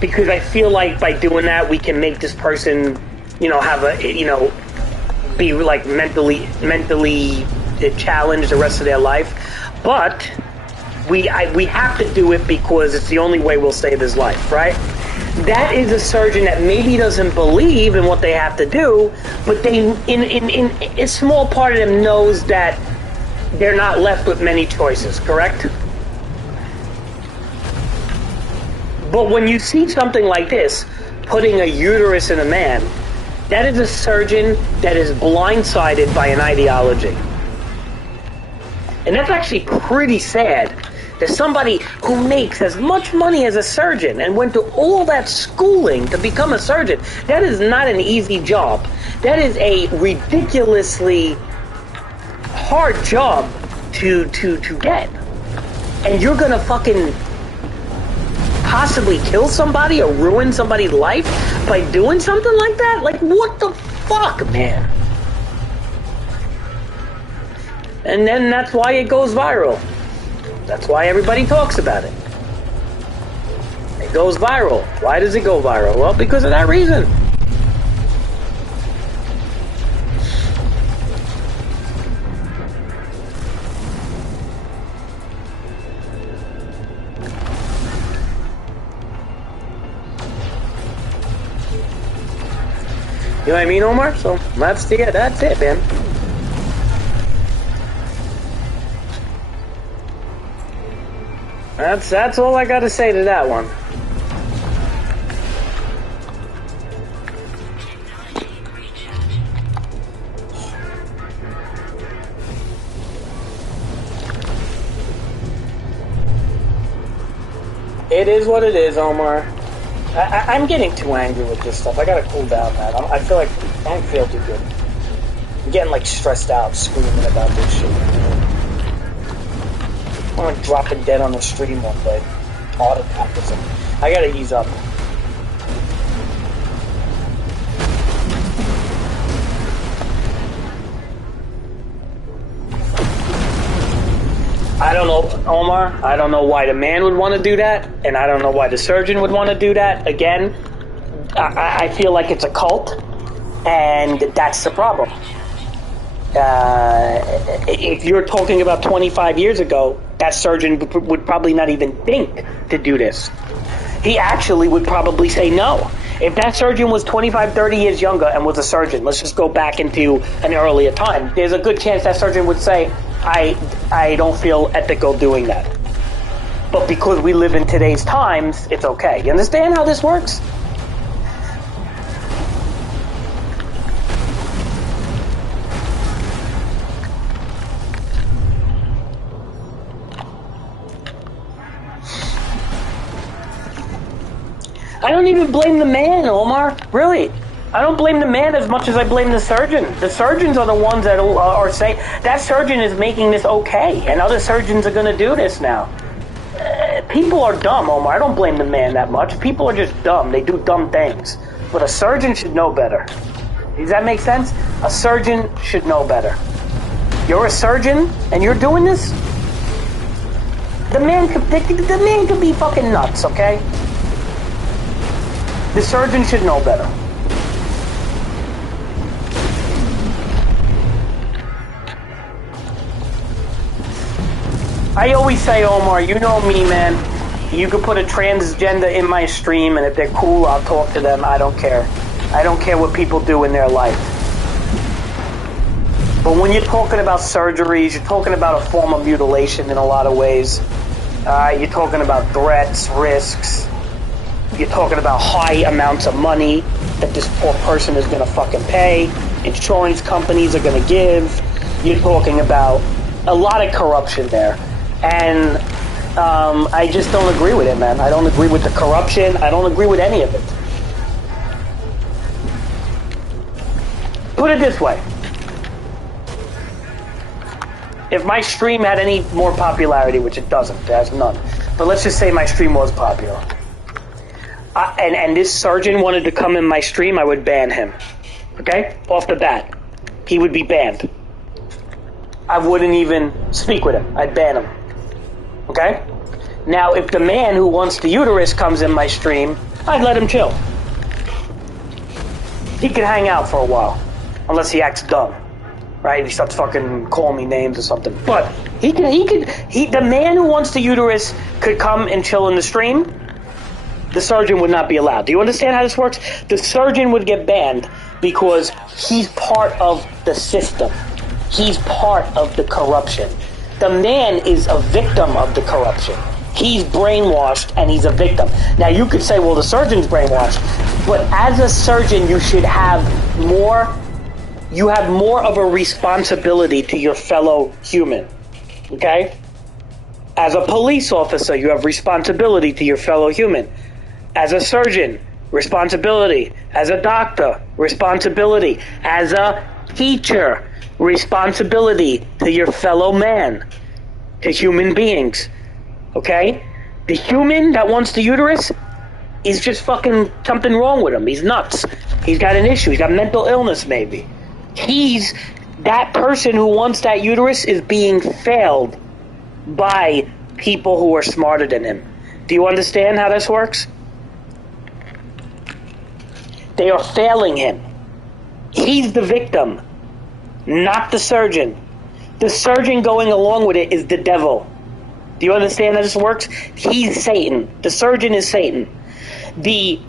because I feel like by doing that we can make this person, you know, have a, you know, be like mentally challenged the rest of their life. But we have to do it because it's the only way we'll save his life, right? That is a surgeon that maybe doesn't believe in what they have to do, but they, in a small part of them knows that they're not left with many choices, correct? But when you see something like this, putting a uterus in a man, that is a surgeon that is blindsided by an ideology. And that's actually pretty sad. There's somebody who makes as much money as a surgeon and went to all that schooling to become a surgeon. That is not an easy job. That is a ridiculously hard job to get. And you're gonna fucking possibly kill somebody or ruin somebody's life by doing something like that? Like, what the fuck, man? And then that's why it goes viral. That's why everybody talks about it. It goes viral. Why does it go viral? Well, because of that reason. You know what I mean, Omar? So that's it, man. That's all I got to say to that one. It is what it is, Omar. I'm getting too angry with this stuff. I gotta cool down, man. I feel like I don't feel too good. I'm getting like stressed out, screaming about this shit. I'm like dropping dead on the stream one day. Heart attack or something. I gotta ease up. I don't know, Omar. I don't know why the man would want to do that, and I don't know why the surgeon would want to do that. Again, I feel like it's a cult, and that's the problem. If you're talking about 25 years ago, that surgeon would probably not even think to do this. He actually would probably say no. If that surgeon was 25, 30 years younger and was a surgeon, let's just go back into an earlier time, there's a good chance that surgeon would say, I don't feel ethical doing that. But because we live in today's times, it's okay. You understand how this works? I don't even blame the man, Omar. Really. I don't blame the man as much as I blame the surgeon. The surgeons are the ones that are saying, that surgeon is making this okay, and other surgeons are going to do this now. People are dumb, Omar. I don't blame the man that much. People are just dumb. They do dumb things. But a surgeon should know better. Does that make sense? A surgeon should know better. You're a surgeon, and you're doing this? The man could be fucking nuts, okay? The surgeon should know better. I always say, Omar, you know me, man. You could put a transgender in my stream, and if they're cool, I'll talk to them. I don't care. I don't care what people do in their life. But when you're talking about surgeries, you're talking about a form of mutilation in a lot of ways. You're talking about threats, risks. You're talking about high amounts of money that this poor person is going to fucking pay. Insurance companies are going to give. You're talking about a lot of corruption there. And I just don't agree with it, man. I don't agree with the corruption. I don't agree with any of it. Put it this way. if my stream had any more popularity, which it doesn't, it has none, but let's just say my stream was popular, and this surgeon wanted to come in my stream, I would ban him. Okay? Off the bat. He would be banned. I wouldn't even speak with him. I'd ban him. Okay? Now, if the man who wants the uterus comes in my stream, I'd let him chill. He could hang out for a while. Unless he acts dumb. Right? He starts fucking calling me names or something. But the man who wants the uterus could come and chill in the stream. The surgeon would not be allowed. Do you understand how this works? The surgeon would get banned because he's part of the system. He's part of the corruption. The man is a victim of the corruption. He's brainwashed and he's a victim. Now you could say, well, the surgeon's brainwashed, but as a surgeon, you have more of a responsibility to your fellow human. Okay? As a police officer, you have responsibility to your fellow human. As a surgeon, responsibility. As a doctor, responsibility. As a teacher, responsibility to your fellow man, to human beings. Okay? The human that wants the uterus is just fucking something wrong with him. He's nuts. He's got an issue. He's got mental illness maybe. That person who wants that uterus is being failed by people who are smarter than him. Do you understand how this works? They are failing him. He's the victim, not the surgeon. The surgeon going along with it is the devil. Do you understand how this works? He's Satan. The surgeon is Satan. The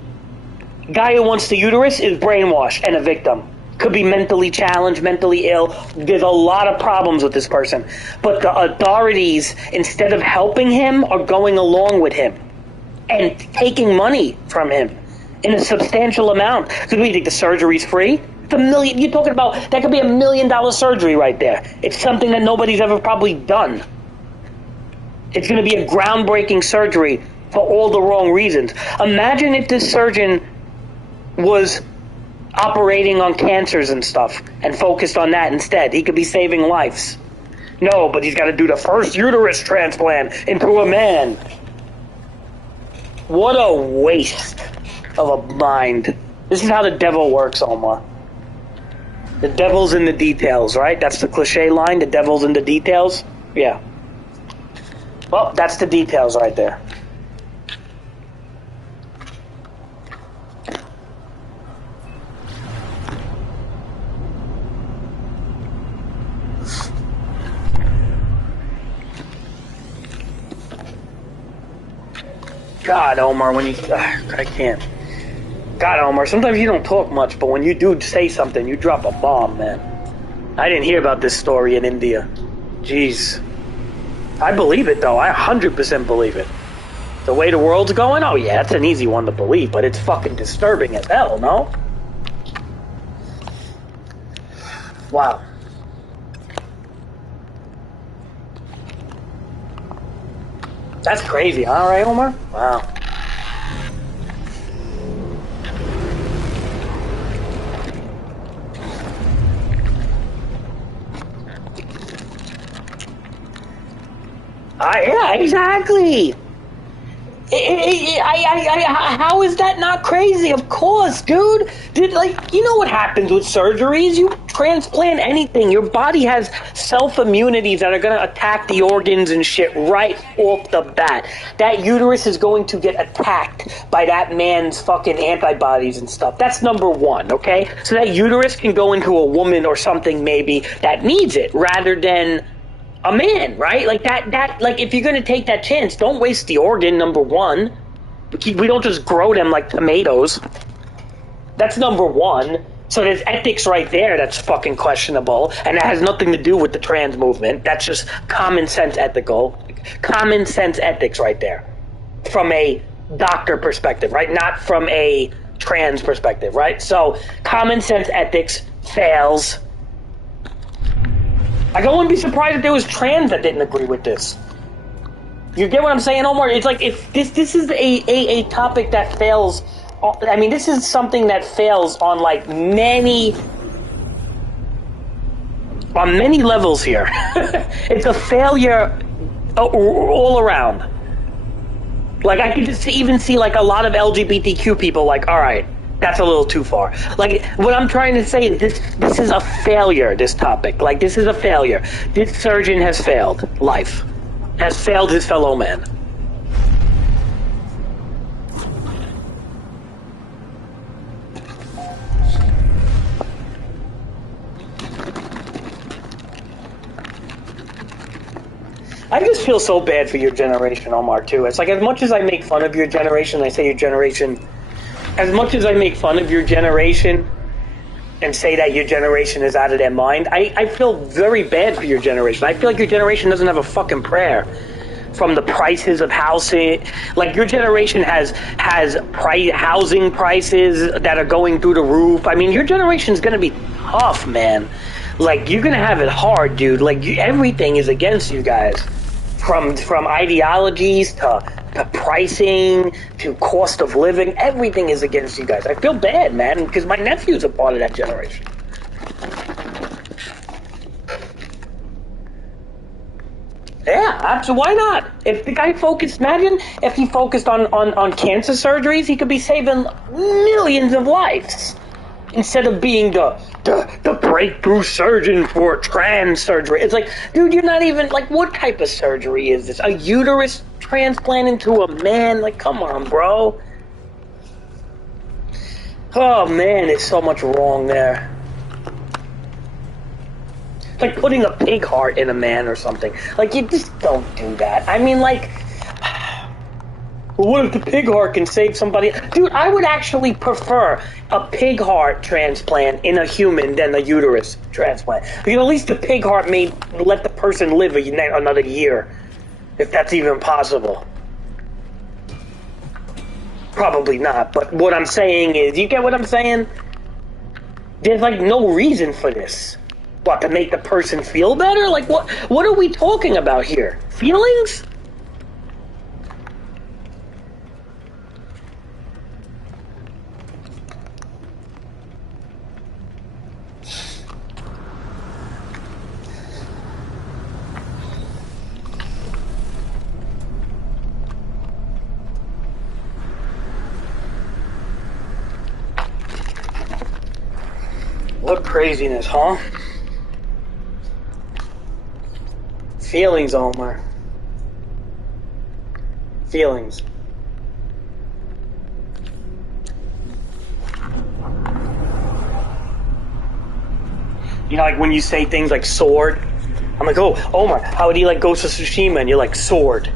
guy who wants the uterus is brainwashed and a victim. Could be mentally challenged, mentally ill. There's a lot of problems with this person. But the authorities, instead of helping him, are going along with him and taking money from him in a substantial amount. Because we think the surgery's free. It's $1 million. You're talking about, that could be $1 million surgery right there. It's something that nobody's ever probably done. It's going to be a groundbreaking surgery for all the wrong reasons. Imagine if this surgeon was operating on cancers and stuff and focused on that instead. He could be saving lives. No, but he's got to do the first uterus transplant into a man. What a waste of a mind. This is how the devil works, Omar. The devil's in the details, right? That's the cliche line, the devil's in the details. Yeah. Well, that's the details right there. God, Omar, when you... I can't. God, Omar, sometimes you don't talk much, but when you do say something, you drop a bomb, man. I didn't hear about this story in India. Jeez. I believe it, though. I 100% believe it. The way the world's going? Oh, yeah, that's an easy one to believe, but it's fucking disturbing as hell, no? Wow. That's crazy, huh, right, Omar? Wow. Yeah, exactly. How is that not crazy? Of course, dude. Like, you know what happens with surgeries? You transplant anything. Your body has self-immunities that are going to attack the organs and shit right off the bat. That uterus is going to get attacked by that man's fucking antibodies and stuff. That's number one, okay? So that uterus can go into a woman or something maybe that needs it rather than a man, right? Like that, like if you're going to take that chance, don't waste the organ, number one. We don't just grow them like tomatoes. That's number one. So there's ethics right there that's fucking questionable, and it has nothing to do with the trans movement. That's just common sense common sense ethics right there. From a doctor perspective, right? Not from a trans perspective, right? So common sense ethics fails. Like, I wouldn't be surprised if there was trans that didn't agree with this. You get what I'm saying, Omar? It's like, if this is a topic that fails. I mean, this is something that fails on, like, many on many levels here. It's a failure all around. Like, I could just even see, like, a lot of LGBTQ people, like, all right, that's a little too far. Like, what I'm trying to say is this is a failure, this topic. Like, this is a failure. This surgeon has failed life, has failed his fellow man. I just feel so bad for your generation, Omar, too. It's like, as much as I make fun of your generation, I say your generation, as much as I make fun of your generation and say that your generation is out of their mind, I feel very bad for your generation. I feel like your generation doesn't have a fucking prayer. From the prices of housing, like, your generation has housing prices that are going through the roof. I mean, your generation's gonna be tough, man. Like, you're gonna have it hard, dude. Like, everything is against you guys. From ideologies to pricing to cost of living, everything is against you guys. I feel bad, man, because my nephew's a part of that generation. Yeah, absolutely. Why not? If the guy focused, imagine if he focused on cancer surgeries, he could be saving millions of lives. Instead of being the breakthrough surgeon for trans surgery. It's like, dude, you're not even, like, what type of surgery is this? A uterus transplant into a man? Like, come on, bro. Oh, man, there's so much wrong there. It's like putting a pig heart in a man or something. Like, you just don't do that. I mean, like, well, what if the pig heart can save somebody? Dude, I would actually prefer a pig heart transplant in a human than a uterus transplant. Because at least the pig heart may let the person live another year, if that's even possible. Probably not, but what I'm saying is, you get what I'm saying? There's, like, no reason for this. What, to make the person feel better? Like, what are we talking about here? Feelings? What craziness, huh? Feelings, Omar. Feelings. You know, like when you say things like sword, I'm like, oh, Omar, how would he like Ghost of Tsushima? And you're like, sword.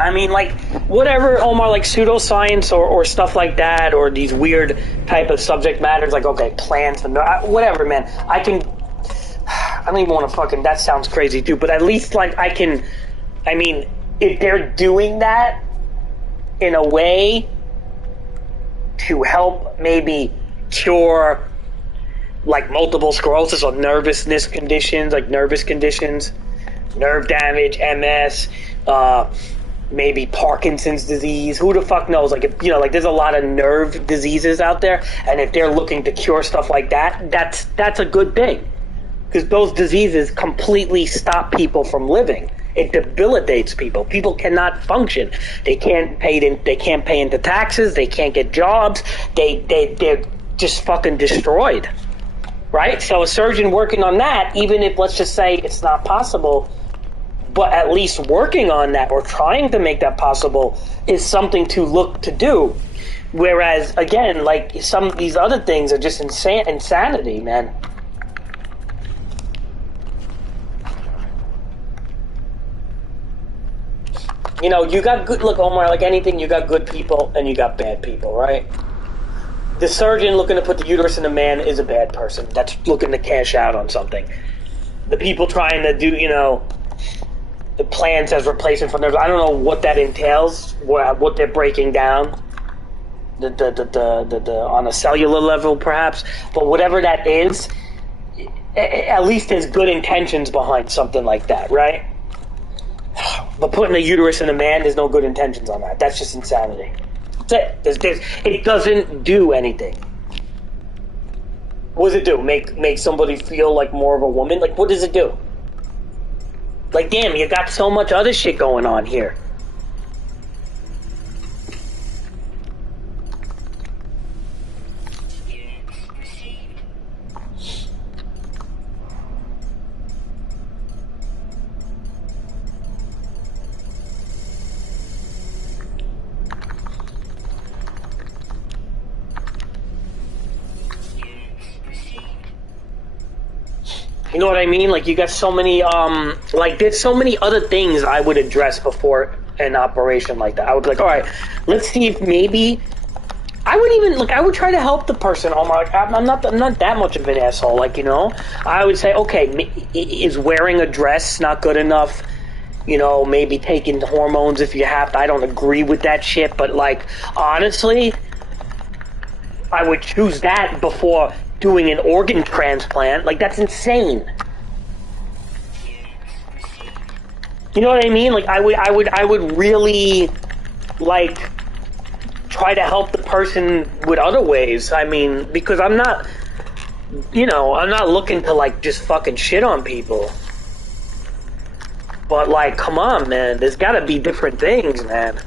I mean, like, whatever, Omar, like pseudoscience or stuff like that, or these weird type of subject matters, like, okay, plants and whatever, man. I don't even want to fucking, that sounds crazy too, but at least, like, I mean, if they're doing that in a way to help maybe cure, like, multiple sclerosis or nervousness conditions, like nervous conditions, nerve damage, MS, maybe Parkinson's disease, who the fuck knows? Like, if, you know, like, there's a lot of nerve diseases out there, and if they're looking to cure stuff like that, that's a good thing, because those diseases completely stop people from living. It debilitates people. People cannot function. They can't pay into taxes. They can't get jobs. They're just fucking destroyed, right? So a surgeon working on that, even if, let's just say, it's not possible, but at least working on that or trying to make that possible is something to look to do. Whereas, again, like, some of these other things are just insanity, man. You know, you got good, look, Omar, like anything, you got good people and you got bad people, right? The surgeon looking to put the uterus in a man is a bad person that's looking to cash out on something. The people trying to do, you know, the plants as replacement for nerves. I don't know what that entails, what they're breaking down, the on a cellular level perhaps, but whatever that is, at least there's good intentions behind something like that, right? But putting a uterus in a man, there's no good intentions on that. That's just insanity. That's it. It doesn't do anything. What does it do? Make somebody feel like more of a woman? Like, what does it do? Like, damn, you got so much other shit going on here. You know what I mean? Like, you got so many, like, there's so many other things I would address before an operation like that. I would be like, all right, let's see if maybe, I would even, like, I would try to help the person. Like, I'm not that much of an asshole, like, you know? I would say, okay, is wearing a dress not good enough? You know, maybe taking hormones if you have to. I don't agree with that shit, but, like, honestly, I would choose that before doing an organ transplant. Like, that's insane. You know what I mean? Like, I would really, like, try to help the person with other ways. I mean, because I'm not, you know, I'm not looking to, like, just fucking shit on people. But, like, come on, man. There's gotta be different things, man.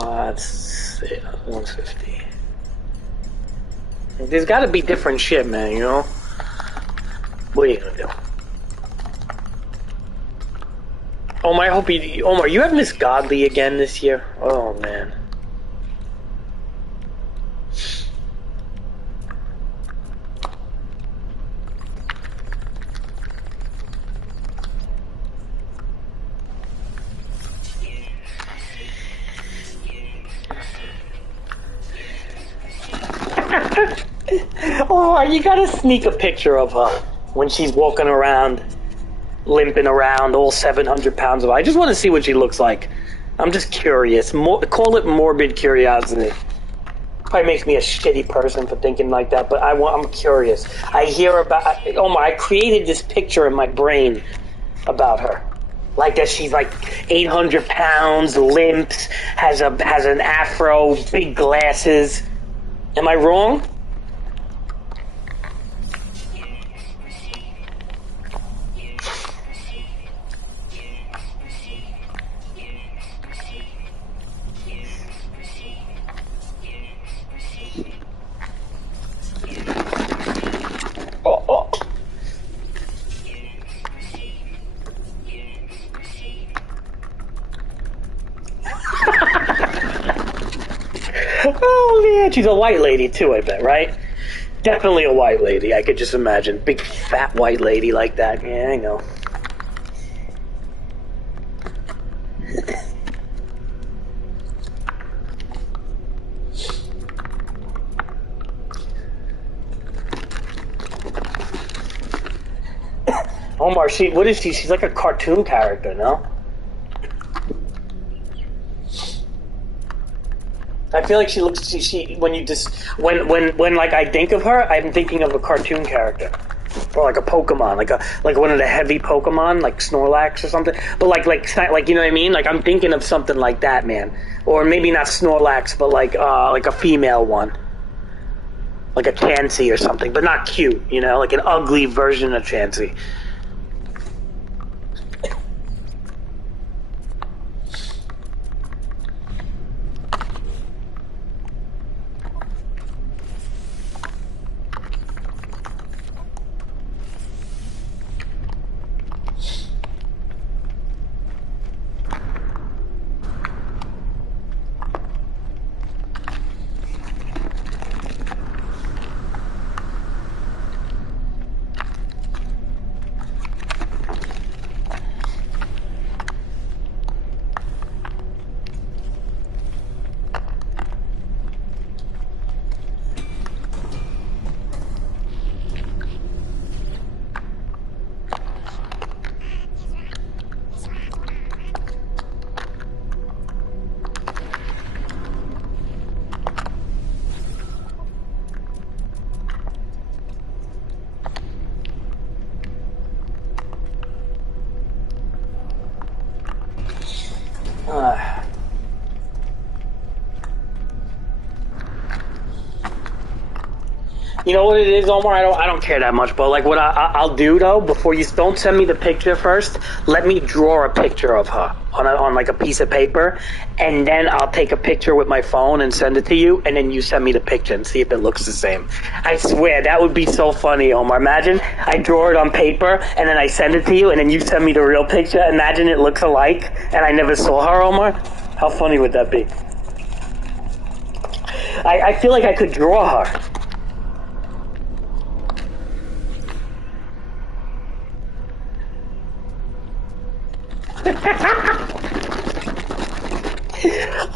That's 150. There's got to be different shit, man, you know? What are you gonna do? Omar, I hope you... Omar, you have Miss Godly again this year? Oh, man. Oh, you gotta sneak a picture of her when she's walking around, limping around, all 700 pounds of her. I just want to see what she looks like. I'm just curious. Call it morbid curiosity. Probably makes me a shitty person for thinking like that, but I'm curious. I hear about... I created this picture in my brain about her. Like that she's like 800 pounds, limps, has an afro, big glasses. Am I wrong? Oh. Oh man, she's a white lady too, I bet, right? Definitely a white lady, I could just imagine. Big fat white lady like that. Yeah, I know. Omar, what is she? She's like a cartoon character, no? I feel like she looks. She when you just when like I think of her, I'm thinking of a cartoon character, or like a Pokemon, like one of the heavy Pokemon, like Snorlax or something. But like you know what I mean? Like I'm thinking of something like that, man. Or maybe not Snorlax, but like a female one, like a Chansey or something, but not cute. You know, like an ugly version of Chansey. You know what it is, Omar? I don't care that much, but like what I'll do though, before you don't send me the picture first, let me draw a picture of her on like a piece of paper, and then I'll take a picture with my phone and send it to you, and then you send me the picture and see if it looks the same. I swear that would be so funny, Omar. Imagine I draw it on paper and then I send it to you, and then you send me the real picture. Imagine it looks alike, and I never saw her, Omar. How funny would that be? I feel like I could draw her.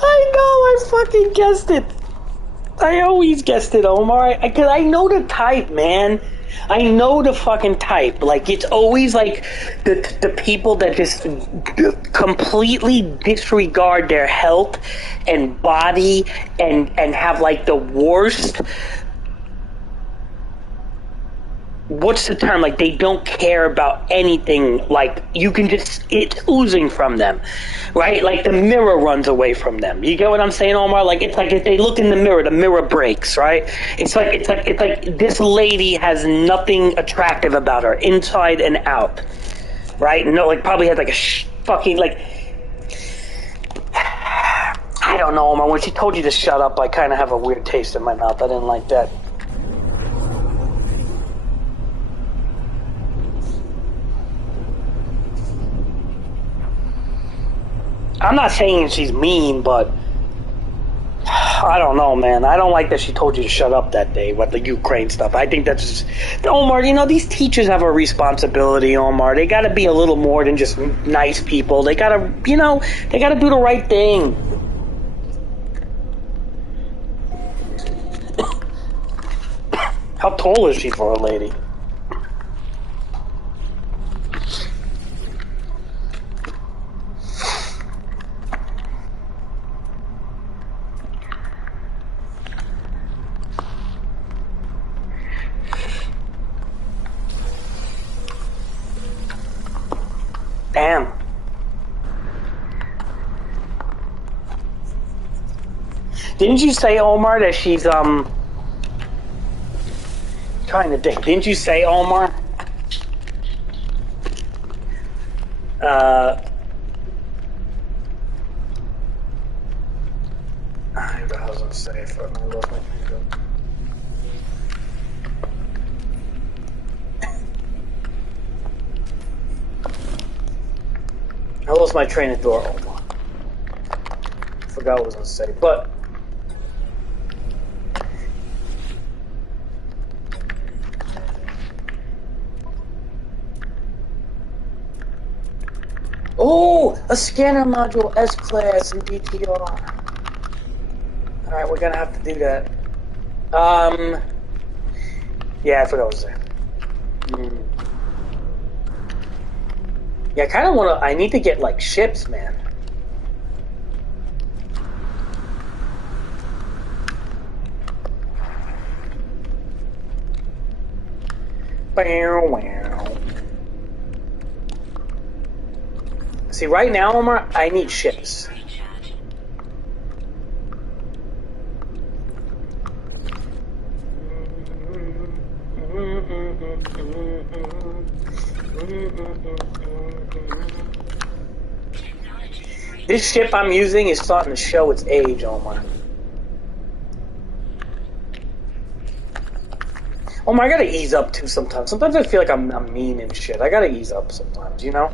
I know, I fucking guessed it. I always guessed it, Omar. Because I know the type, man. I know the fucking type. Like, it's always like the people that just completely disregard their health and body and have like the worst. What's the term? Like, they don't care about anything. Like, you can just, it's oozing from them, right? Like, the mirror runs away from them. You get what I'm saying, Omar? Like, it's like if they look in the mirror breaks, right? It's like this lady has nothing attractive about her, inside and out, right? No, like, probably has like a fucking, like, I don't know, Omar. When she told you to shut up, I kind of have a weird taste in my mouth. I didn't like that. I'm not saying she's mean, but I don't know, man. I don't like that she told you to shut up that day with the Ukraine stuff. I think that's just... Omar, you know, these teachers have a responsibility, Omar. They gotta be a little more than just nice people. They gotta, you know, they gotta do the right thing. How tall is she for a lady? Damn. Didn't you say, Omar, that she's, trying to think. Didn't you say, Omar? I was gonna say, fuck, I lost my finger. I lost my train of thought, Omar. Forgot what I was gonna say, but oh, a scanner module S-Class in DTR. Alright, we're gonna have to do that. Yeah, I forgot what I was saying. Yeah, I kind of want to... I need to get, like, ships, man. See, right now, Omar, I need ships. This ship I'm using is starting to show its age, Omar. Omar, I gotta ease up too sometimes. Sometimes I feel like I'm mean and shit. I gotta ease up sometimes, you know?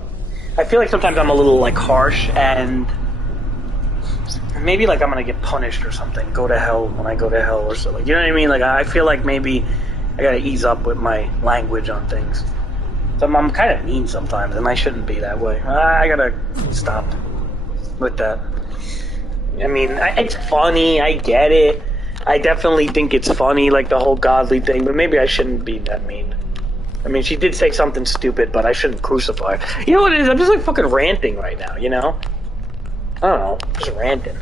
I feel like sometimes I'm a little, like, harsh, and maybe, like, I'm gonna get punished or something. Go to hell when I go to hell or something. You know what I mean? Like, I feel like maybe I gotta ease up with my language on things. So I'm kind of mean sometimes, and I shouldn't be that way. I gotta stop with that. I mean, it's funny, I get it. I definitely think it's funny, like the whole godly thing, but maybe I shouldn't be that mean. I mean, she did say something stupid, but I shouldn't crucify her. You know what it is? I'm just like fucking ranting right now, you know? I don't know, just ranting.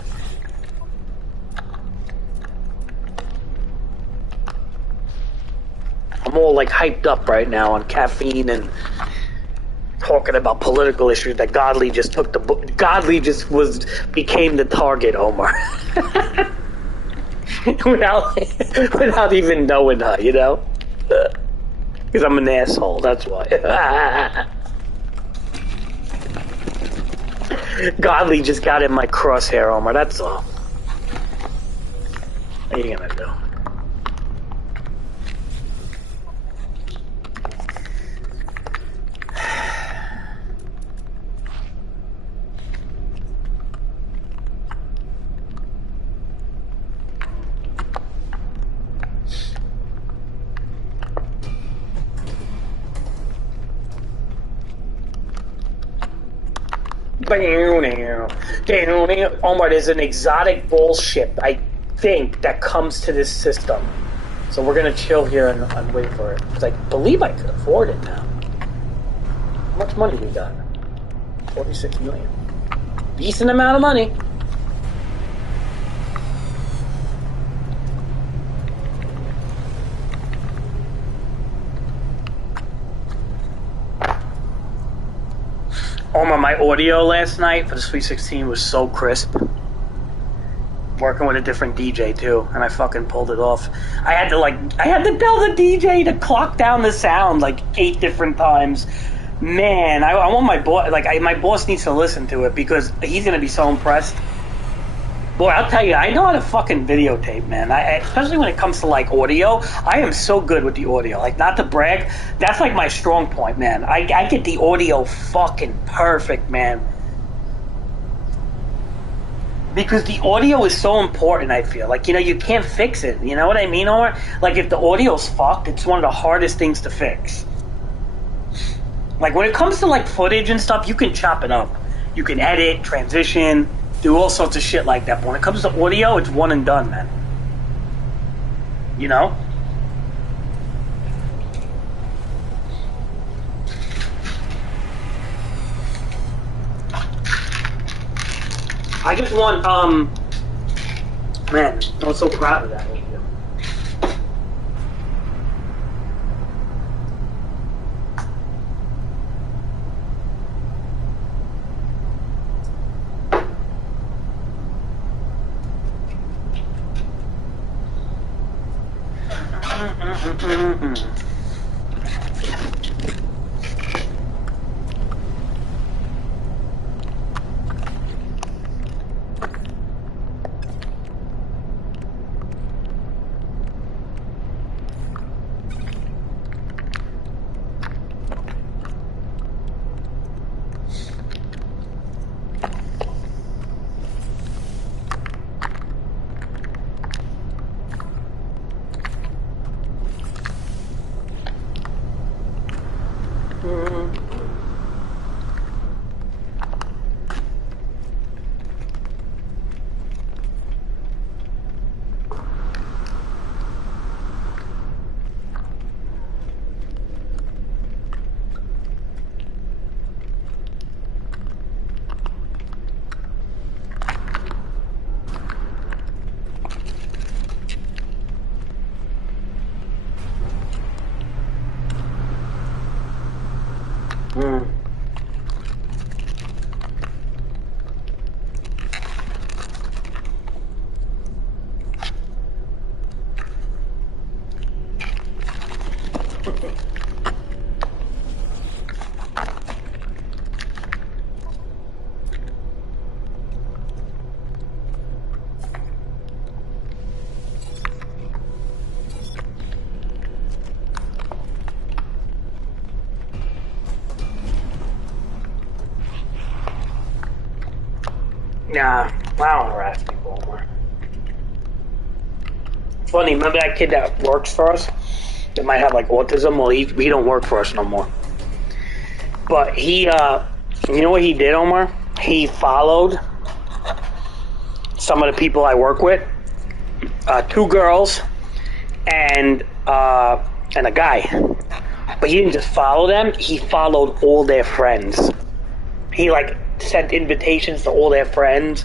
I'm all like hyped up right now on caffeine and talking about political issues that Godly just took the book. Godly just became the target, Omar. without without even knowing her, you know? Because I'm an asshole, that's why. Godly just got in my crosshair, Omar, that's all. What are you gonna do? Omar, there's an exotic bullshit, I think, that comes to this system. So we're gonna chill here and wait for it. Because I believe I could afford it now. How much money we got? 46 million. Decent amount of money. Omar, my audio last night for the Sweet 16 was so crisp. Working with a different DJ too, and I fucking pulled it off. I had to tell the DJ to clock down the sound like 8 different times. Man, I want my boss, my boss needs to listen to it because he's gonna be so impressed. Boy, I'll tell you, I know how to fucking videotape, man. Especially when it comes to like audio, I am so good with the audio. Like, not to brag, that's like my strong point, man. I get the audio fucking perfect, man. Because the audio is so important, I feel. Like, you know, you can't fix it. You know what I mean, or like if the audio's fucked, it's one of the hardest things to fix. Like when it comes to like footage and stuff, you can chop it up. You can edit, transition, do all sorts of shit like that. But when it comes to audio, it's one and done, man. You know? I just want, man, I was so proud of that. Nah, I don't harass people anymore. It's funny, remember that kid that works for us? That might have like autism? Well, he don't work for us no more. But he, you know what he did, Omar? He followed some of the people I work with, 2 girls and a guy. But he didn't just follow them, he followed all their friends. He like sent invitations to all their friends,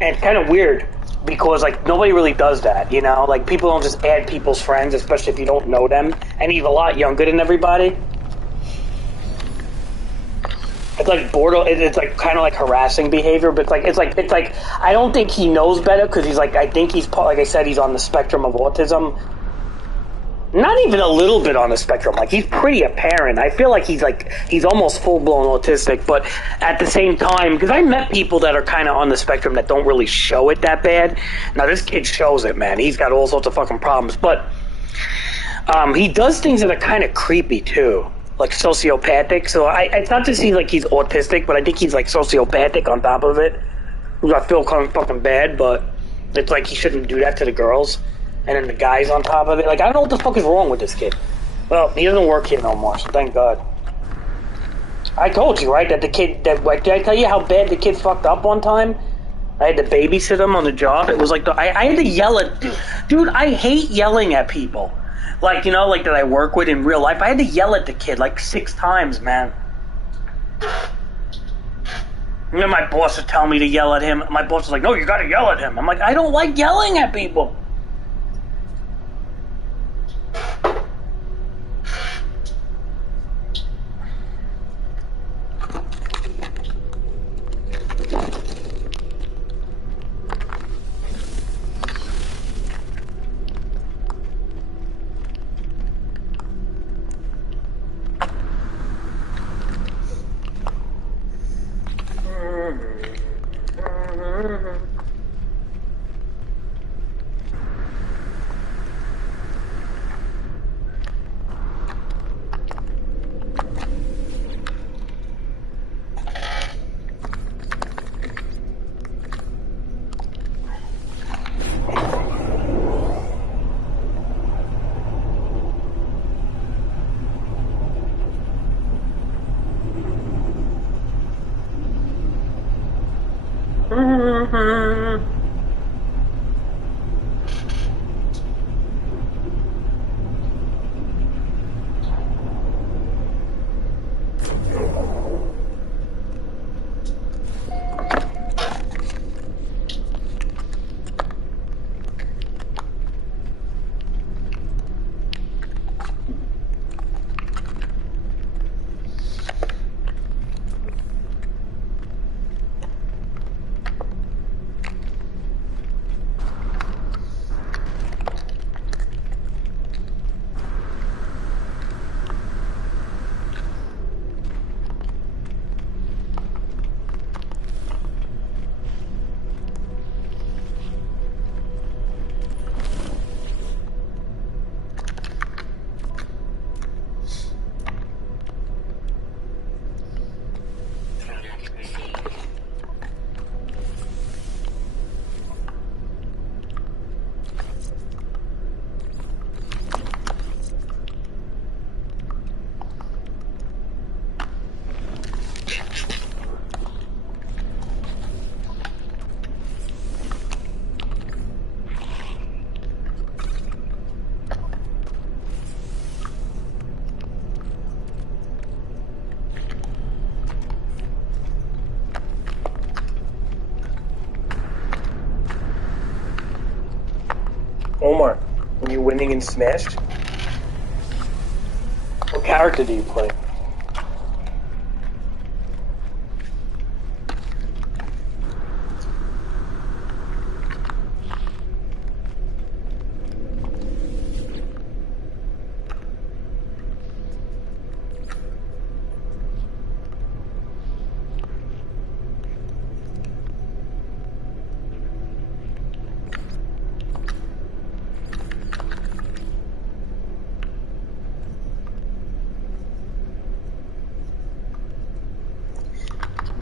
and it's kind of weird because like nobody really does that, you know, like people don't just add people's friends, especially if you don't know them, and he's a lot younger than everybody. I it's like it's like kind of like harassing behavior, but it's like I don't think he knows better because he's like I think he's like I said he's on the spectrum of autism. Not even a little bit on the spectrum. Like he's pretty apparent. I feel like he's almost full blown autistic. But at the same time, because I met people that are kind of on the spectrum that don't really show it that bad. Now this kid shows it, man. He's got all sorts of fucking problems. But he does things that are kind of creepy too, like sociopathic. So it's not to see like he's autistic, but I think he's like sociopathic on top of it. I feel kind of fucking bad, but it's like he shouldn't do that to the girls. And then the guys on top of it. Like, I don't know what the fuck is wrong with this kid. Well, he doesn't work here no more, so thank God. I told you, right, that the kid... Did I tell you how bad the kid fucked up one time? I had to babysit him on the job. It was like... I had to yell at... Dude, I hate yelling at people. Like, you know, like that I work with in real life. I had to yell at the kid like 6 times, man. And then my boss would tell me to yell at him. My boss was like, no, you gotta yell at him. I'm like, I don't like yelling at people. Omar, are you winning in Smash? What character do you play?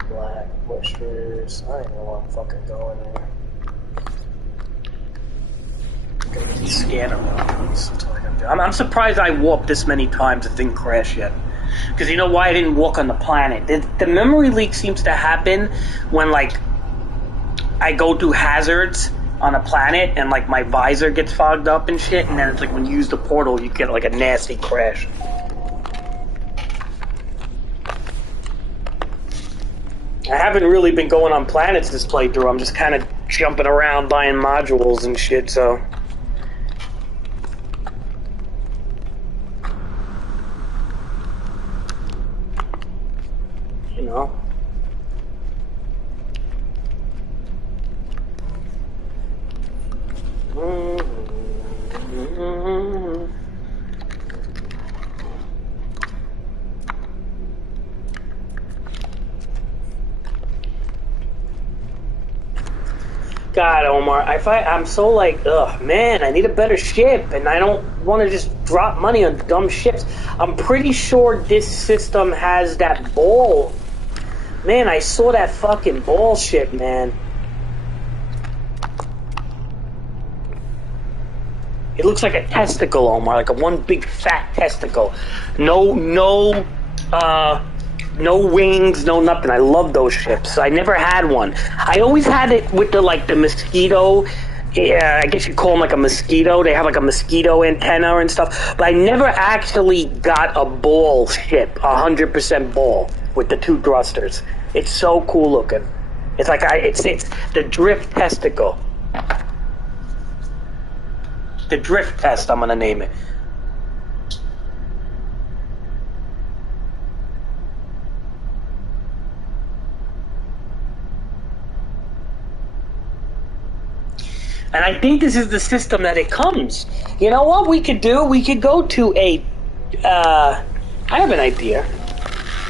Black, Westers, I don't know where I'm fucking going there. I'm gonna get the scanner mountains. That's all I gotta do. I'm surprised I warped this many times and didn't crash yet. Because you know why I didn't walk on the planet? The memory leak seems to happen when, like, I go through hazards on a planet and, like, my visor gets fogged up and shit, and then it's like when you use the portal, you get, like, a nasty crash. I haven't really been going on planets this playthrough. I'm just kind of jumping around buying modules and shit, so... You know... God, Omar, I'm so like, ugh, man, I need a better ship, and I don't want to just drop money on dumb ships. I'm pretty sure this system has that ball. Man, I saw that fucking ball ship, man. It looks like a testicle, Omar, like a one big fat testicle. No wings, no nothing. I love those ships. I never had one. I always had it with the mosquito. Yeah, I guess you call them like a mosquito. They have like a mosquito antenna and stuff. But I never actually got a ball ship, 100% ball with the two thrusters. It's so cool looking. It's like it's the drift testicle. The drift test, I'm gonna name it. And I think this is the system that it comes. You know what we could do? We could go to a... I have an idea.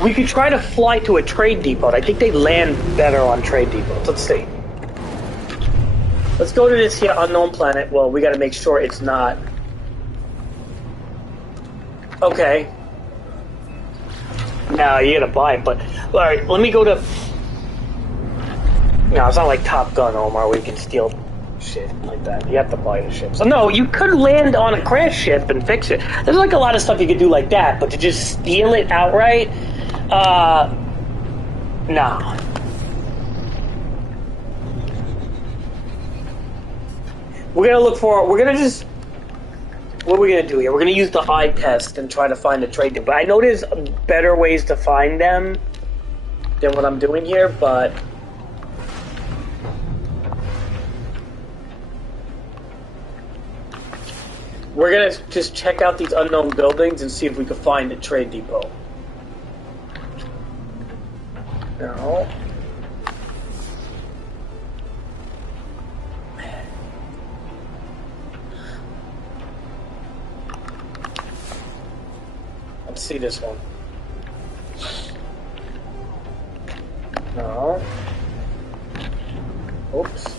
We could try to fly to a trade depot. I think they land better on trade depots. Let's see. Let's go to this here unknown planet. Well, we gotta make sure it's not... Okay. No, you gotta buy it, but... Alright, let me go to... No, it's not like Top Gun, Omar, where you can steal... shit like that. You have to buy the ship. So no, you could land on a crash ship and fix it. There's like a lot of stuff you could do like that, but to just steal it outright, no. We're gonna just, what are we gonna do here? We're gonna use the eye test and try to find a trade deal. But I know there's better ways to find them than what I'm doing here, but we're gonna just check out these unknown buildings and see if we can find a trade depot. No. Let's see this one. No. Oops.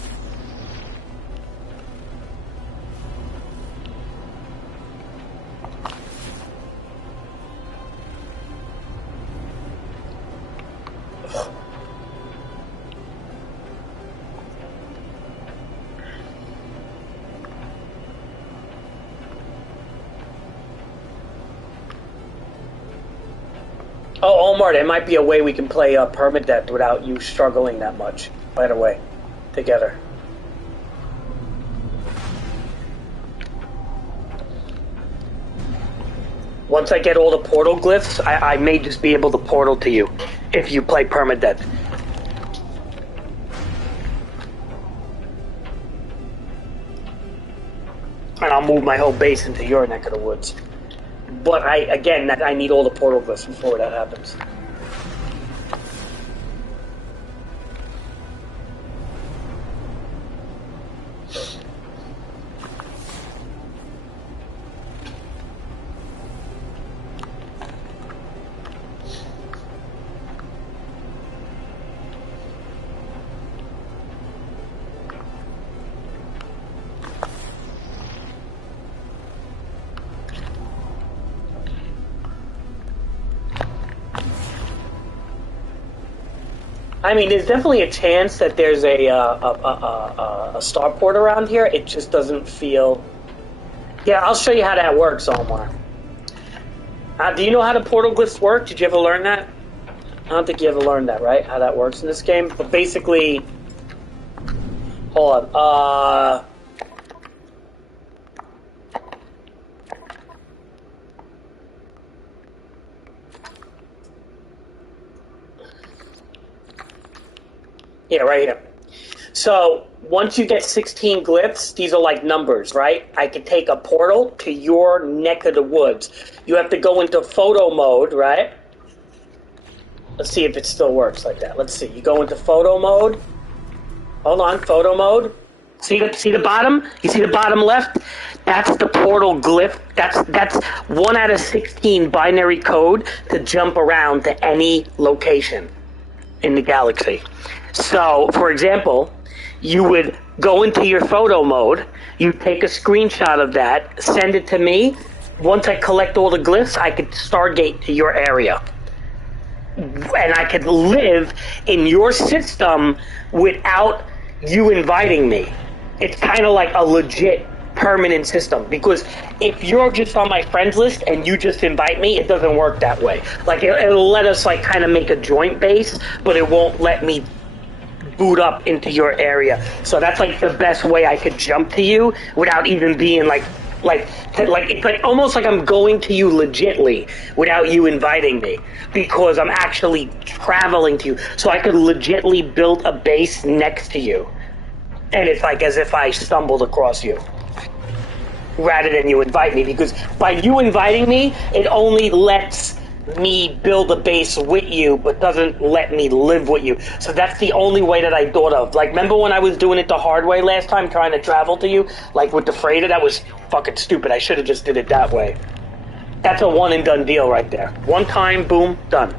Oh, Omar, there might be a way we can play Permadeath without you struggling that much right away, together. Once I get all the portal glyphs, I may just be able to portal to you if you play Permadeath. And I'll move my whole base into your neck of the woods. But I need all the portal glyphs before that happens. I mean, there's definitely a chance that there's a starport around here. It just doesn't feel... Yeah, I'll show you how that works, Omar. Do you know how the portal glyphs work? Did you ever learn that? I don't think you ever learned that, right? How that works in this game. But basically... Hold on. Yeah, right here. So, once you get 16 glyphs, these are like numbers, right? I can take a portal to your neck of the woods. You have to go into photo mode, right? Let's see if it still works like that. Let's see. You go into photo mode. Hold on, photo mode. See the bottom? You see the bottom left? That's the portal glyph. That's 1 out of 16 binary code to jump around to any location in the galaxy. So, for example, you would go into your photo mode, you take a screenshot of that, send it to me. Once I collect all the glyphs, I could Stargate to your area. And I could live in your system without you inviting me. It's kind of like a legit permanent system, because if you're just on my friends list and you just invite me, it doesn't work that way. Like it'll let us like kind of make a joint base, but it won't let me boot up into your area. So that's like the best way I could jump to you without even being like it's like almost like I'm going to you legitly without you inviting me, because I'm actually traveling to you. So I could legitly build a base next to you, and it's like as if I stumbled across you rather than you invite me, because by you inviting me, it only lets me build a base with you, but doesn't let me live with you. So that's the only way that I thought of. Like, remember when I was doing it the hard way last time, trying to travel to you, like with the freighter? That was fucking stupid. I should have just did it that way. That's a one and done deal right there. One time, boom, done.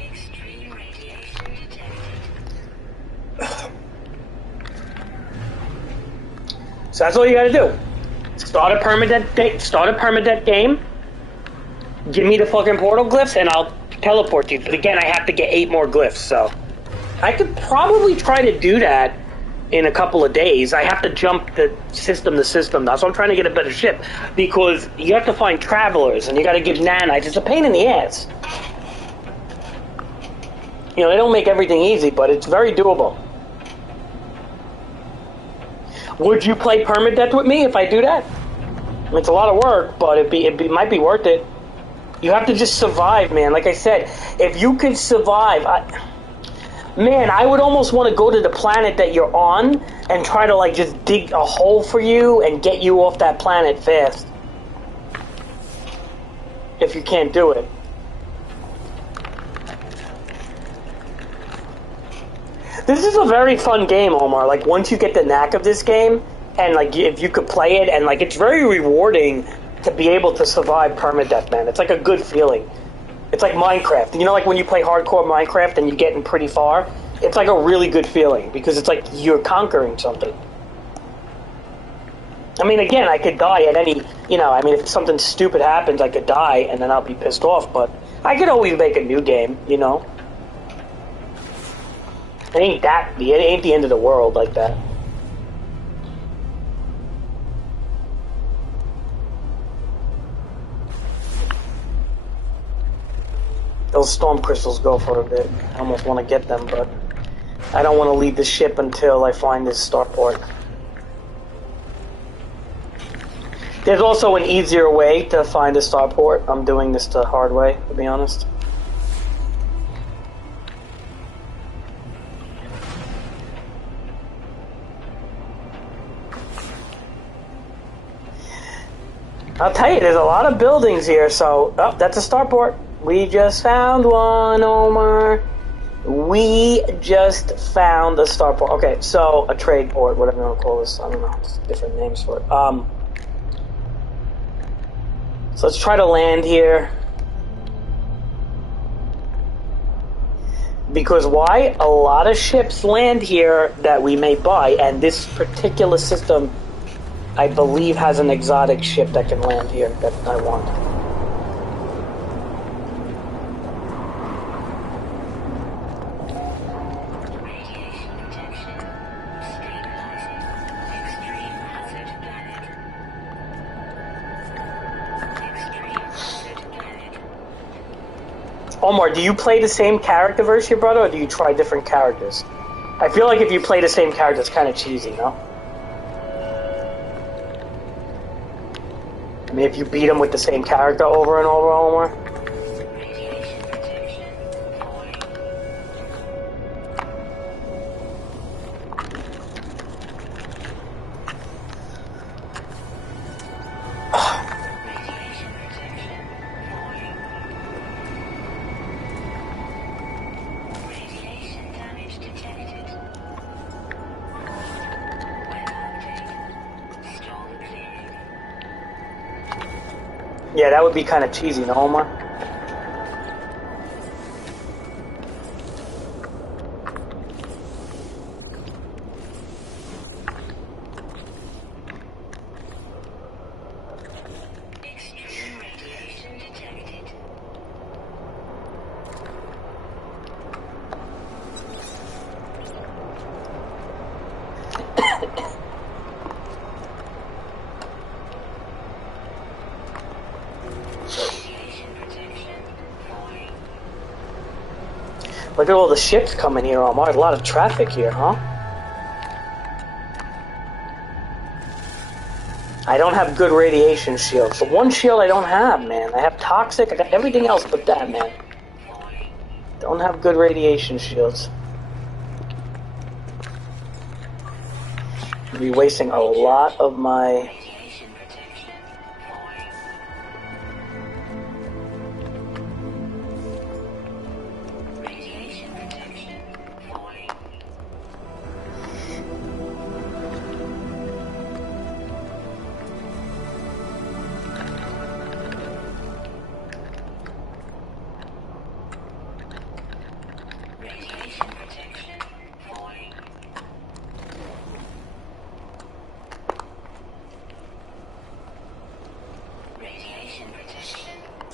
Extreme radiation detected. So that's all you gotta do. Start a permadeath game, give me the fucking portal glyphs, and I'll teleport you. But again, I have to get 8 more glyphs, so I could probably try to do that in a couple of days. I have to jump the system to system now, so I'm trying to get a better ship, because you have to find travelers, and you gotta give nanites. It's a pain in the ass. You know, they don't make everything easy, but it's very doable. Would you play permadeath with me if I do that? It's a lot of work, but it might be worth it. You have to just survive, man. Like I said, if you can survive, I would almost want to go to the planet that you're on and try to like just dig a hole for you and get you off that planet fast. If you can't do it. This is a very fun game, Omar. Like, once you get the knack of this game, and like if you could play it, and like it's very rewarding to be able to survive permadeath, man. It's like a good feeling. It's like Minecraft. You know, like when you play hardcore Minecraft and you're getting pretty far? It's like a really good feeling, because it's like you're conquering something. I mean, again, I could die at any, if something stupid happens, I could die, and then I'll be pissed off, but I could always make a new game, you know? It ain't the end of the world like that. Those storm crystals go for a bit. I almost want to get them, but I don't want to leave the ship until I find this starport. There's also an easier way to find a starport. I'm doing this the hard way, to be honest. I'll tell you, there's a lot of buildings here, so... Oh, that's a starport. We just found one, Omar. We just found a starport. Okay, so a trade port, whatever you want to call this. I don't know. It's different names for it. So let's try to land here. Because why? A lot of ships land here that we may buy, and this particular system, I believe, has an exotic ship that can land here that I want. Radiation protection. Stabilizing. Extreme hazard planet. Extreme hazard planet. Omar, do you play the same character versus your brother, or do you try different characters? I feel like if you play the same character, it's kind of cheesy, no? I mean, if you beat him with the same character over and over, Omar? Radiation protection. Falling. Radiation protection. Falling. Radiation damage detected. Web update. Storm clearing. Yeah, that would be kind of cheesy, no, Omar? Look at all the ships coming here, Omar. A lot of traffic here, huh? I don't have good radiation shields. The one shield I don't have, man. I have toxic. I got everything else but that, man. Don't have good radiation shields. I'll be wasting a lot of my...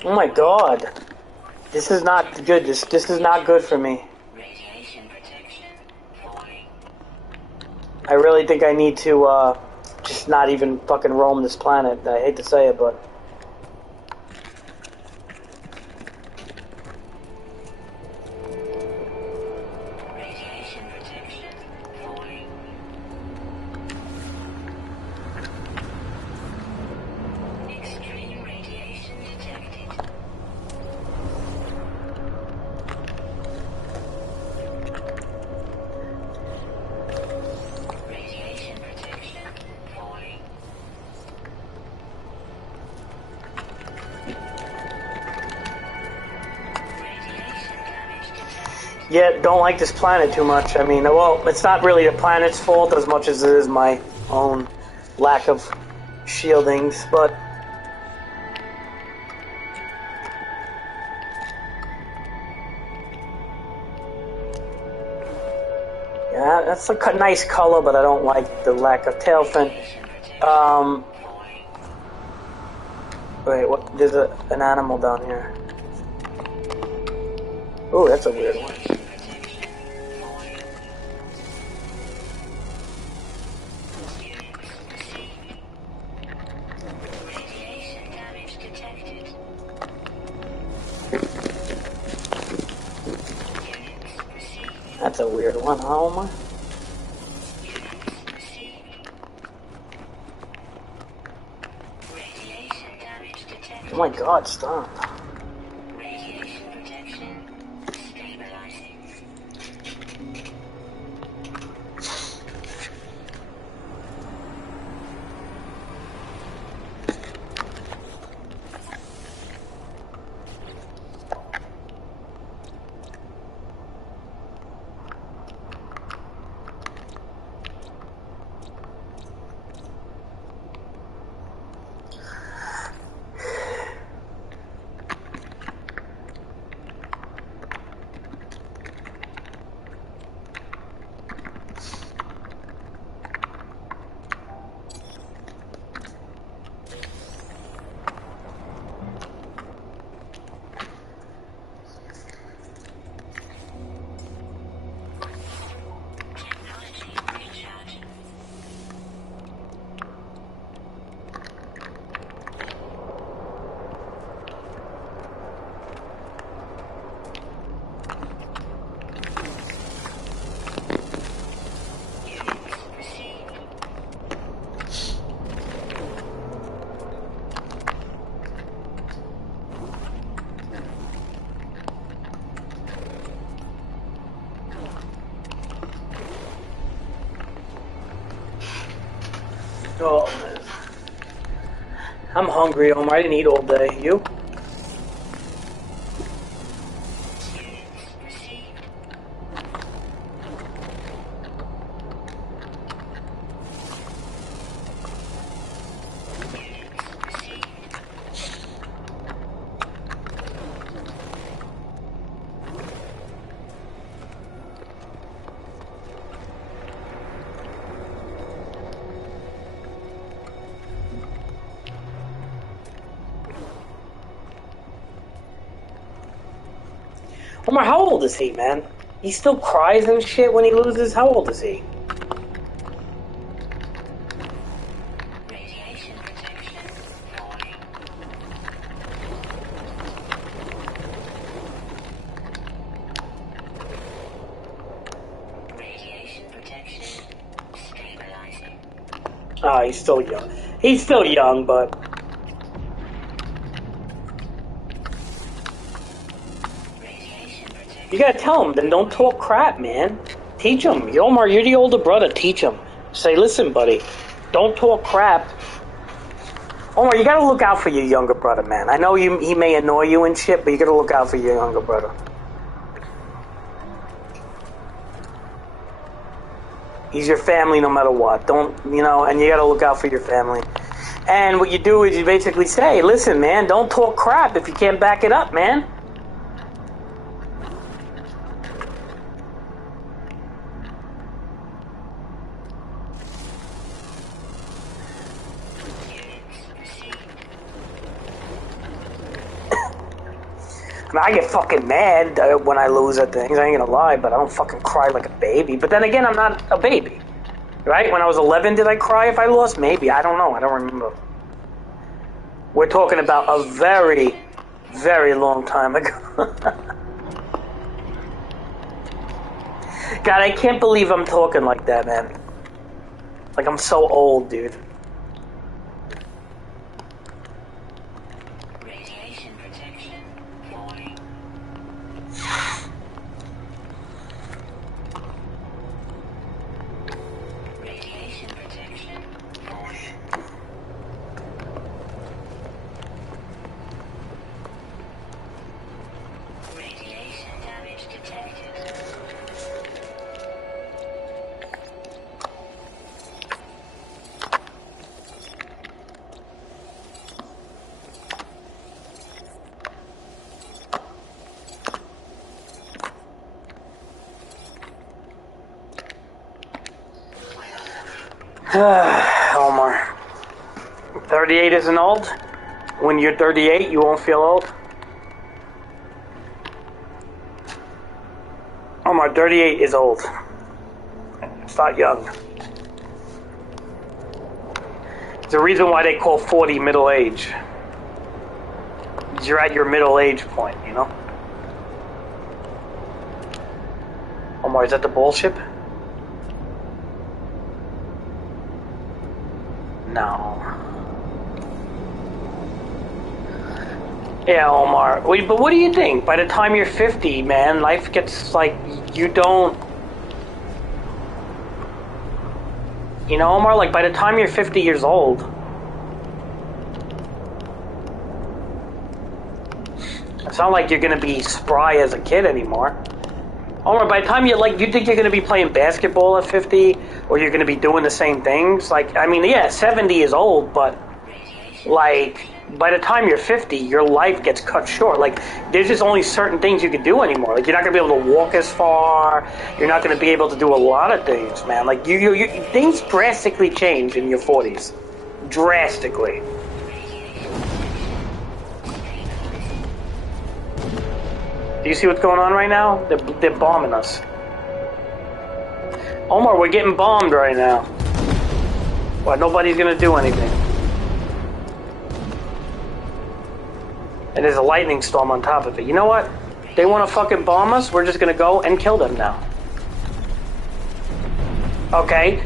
Oh my god. This is not good. This is not good for me. I really think I need to just not even fucking roam this planet. I hate to say it, but... Yeah, don't like this planet too much. I mean, well, it's not really the planet's fault as much as it is my own lack of shieldings, but... Yeah, that's a nice color, but I don't like the lack of tail fin. Wait, what? There's an animal down here. Oh, that's a weird one. That's a weird one, huh, Omar? Oh my god, stop. Oh, man. I'm hungry, Omar. I didn't eat all day. You? Omar, how old is he, man? He still cries and shit when he loses? How old is he? He's still young. He's still young, but Radiation protection. you gotta tell him. Then don't talk crap, man. Teach him. Omar, you're the older brother. Teach him. Say, listen, buddy. Don't talk crap. Omar, you gotta look out for your younger brother, man. I know he may annoy you and shit, but you gotta look out for your younger brother. He's your family no matter what. Don't, and you gotta look out for your family. And what you do is you basically say, listen, man, don't talk crap if you can't back it up, man. I get fucking mad when I lose at things. I ain't gonna lie, but I don't fucking cry like a baby. But then again, I'm not a baby, right? When I was 11, did I cry if I lost? Maybe. I don't know. I don't remember. We're talking about a very, very long time ago. God, I can't believe I'm talking like that, man. Like, I'm so old, dude. Radiation protection falling. Radiation protection falling. Radiation damage detected. Omar. 38 isn't old? When you're 38, you won't feel old? Omar, 38 is old. It's not young. There's a reason why they call 40 middle age. You're at your middle age point, you know? Omar, is that the bullshit? No. Yeah, Omar. But what do you think? By the time you're 50, man, life gets like, you don't... You know, Omar, like by the time you're 50 years old... It's not like you're gonna be spry as a kid anymore. Omar, by the time you think you're gonna be playing basketball at 50, or you're gonna be doing the same things? Like, I mean, yeah, 70 is old, but like, by the time you're 50, your life gets cut short. Like, there's just only certain things you can do anymore. Like, you're not gonna be able to walk as far. You're not gonna be able to do a lot of things, man. Like, you things drastically change in your 40s, drastically. Do you see what's going on right now? They're bombing us. Omar, we're getting bombed right now. What? Nobody's gonna do anything. And there's a lightning storm on top of it. You know what? They want to fucking bomb us. We're just gonna go and kill them now. Okay.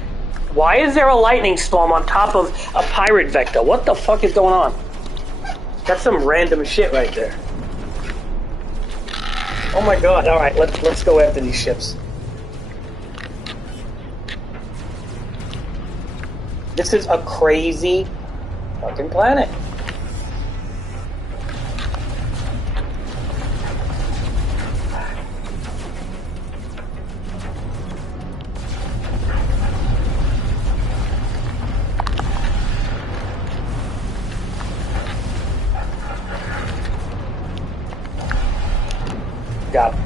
Why is there a lightning storm on top of a pirate vector? What the fuck is going on? That's some random shit right there. Oh my god, alright, let's go after these ships. This is a crazy fucking planet. Got it.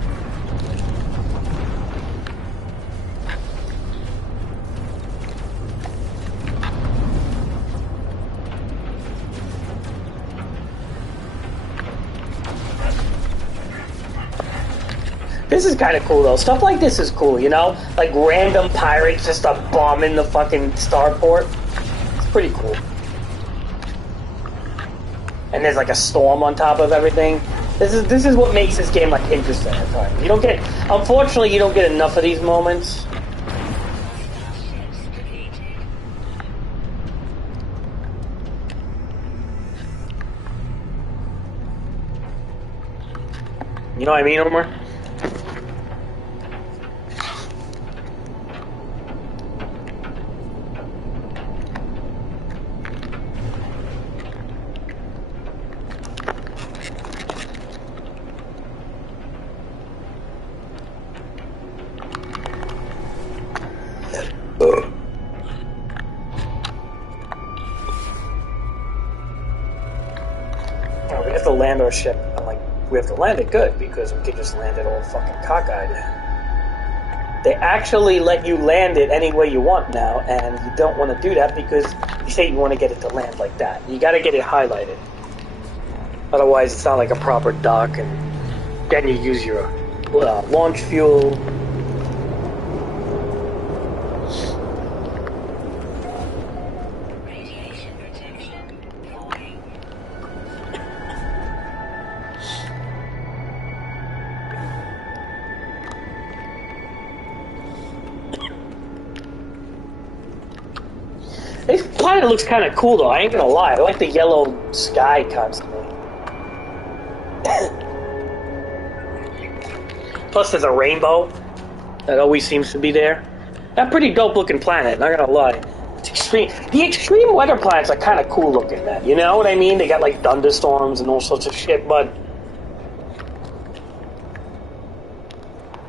This is kind of cool though. Stuff like this is cool, you know? Like random pirates just bombing the fucking starport. It's pretty cool. And there's like a storm on top of everything. This is what makes this game like interesting at times. You don't get, unfortunately, you don't get enough of these moments. You know what I mean, Omar? We have to land our ship. I'm like, we have to land it good because we could just land it all fucking cockeyed. They actually let you land it any way you want now, and you don't want to do that because you say you want to get it to land like that. You got to get it highlighted. Otherwise, it's not like a proper dock, and then you use your launch fuel. Radiation protection falling. This planet looks kind of cool, though. I ain't gonna lie. I like the yellow sky constantly. Plus, there's a rainbow that always seems to be there. That pretty dope-looking planet. Not gonna lie. It's extreme. The extreme weather planets are kind of cool looking. Man. You know what I mean? They got like thunderstorms and all sorts of shit. But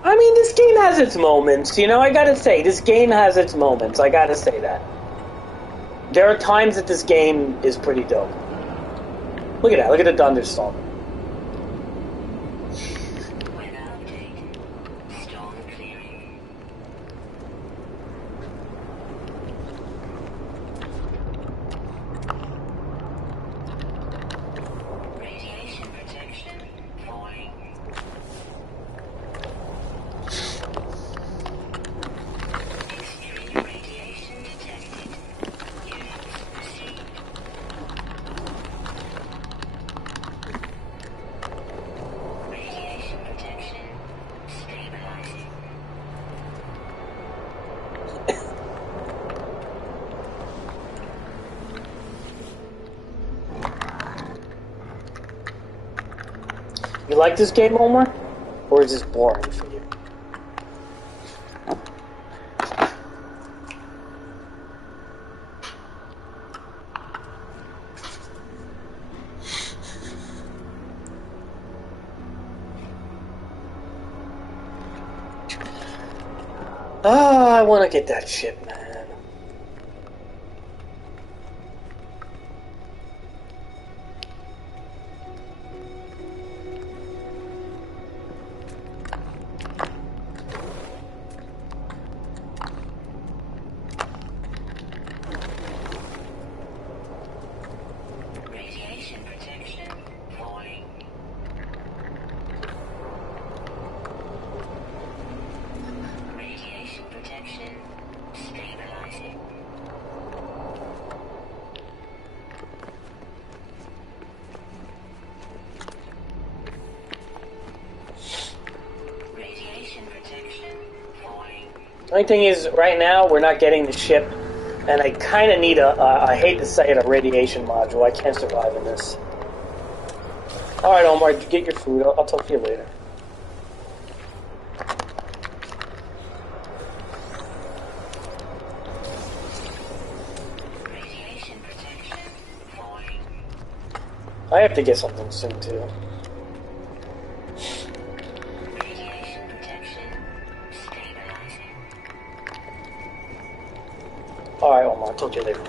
I mean, this game has its moments. You know, I gotta say, this game has its moments. I gotta say that. There are times that this game is pretty dope. Look at that. Look at the thunderstorm. Weather update. Storm clearing. Radiation protection falling. Extreme radiation detected. Units received. Radiation protection stabilizing. You like this game, Omar? Or is this boring for you? I want to get that ship, man. Radiation protection falling. Radiation protection stabilizing. Radiation protection falling. The only thing is, right now, we're not getting the ship, and I kind of need I hate to say it, a radiation module. I can't survive in this. Alright, Omar, get your food. I'll talk to you later. Radiation protection falling. I have to get something soon, too. Radiation protection stabilizing. Alright, Omar, I'll talk to you later.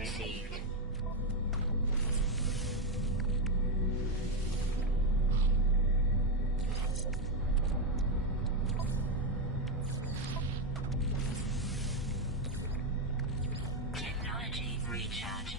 received. Technology recharge.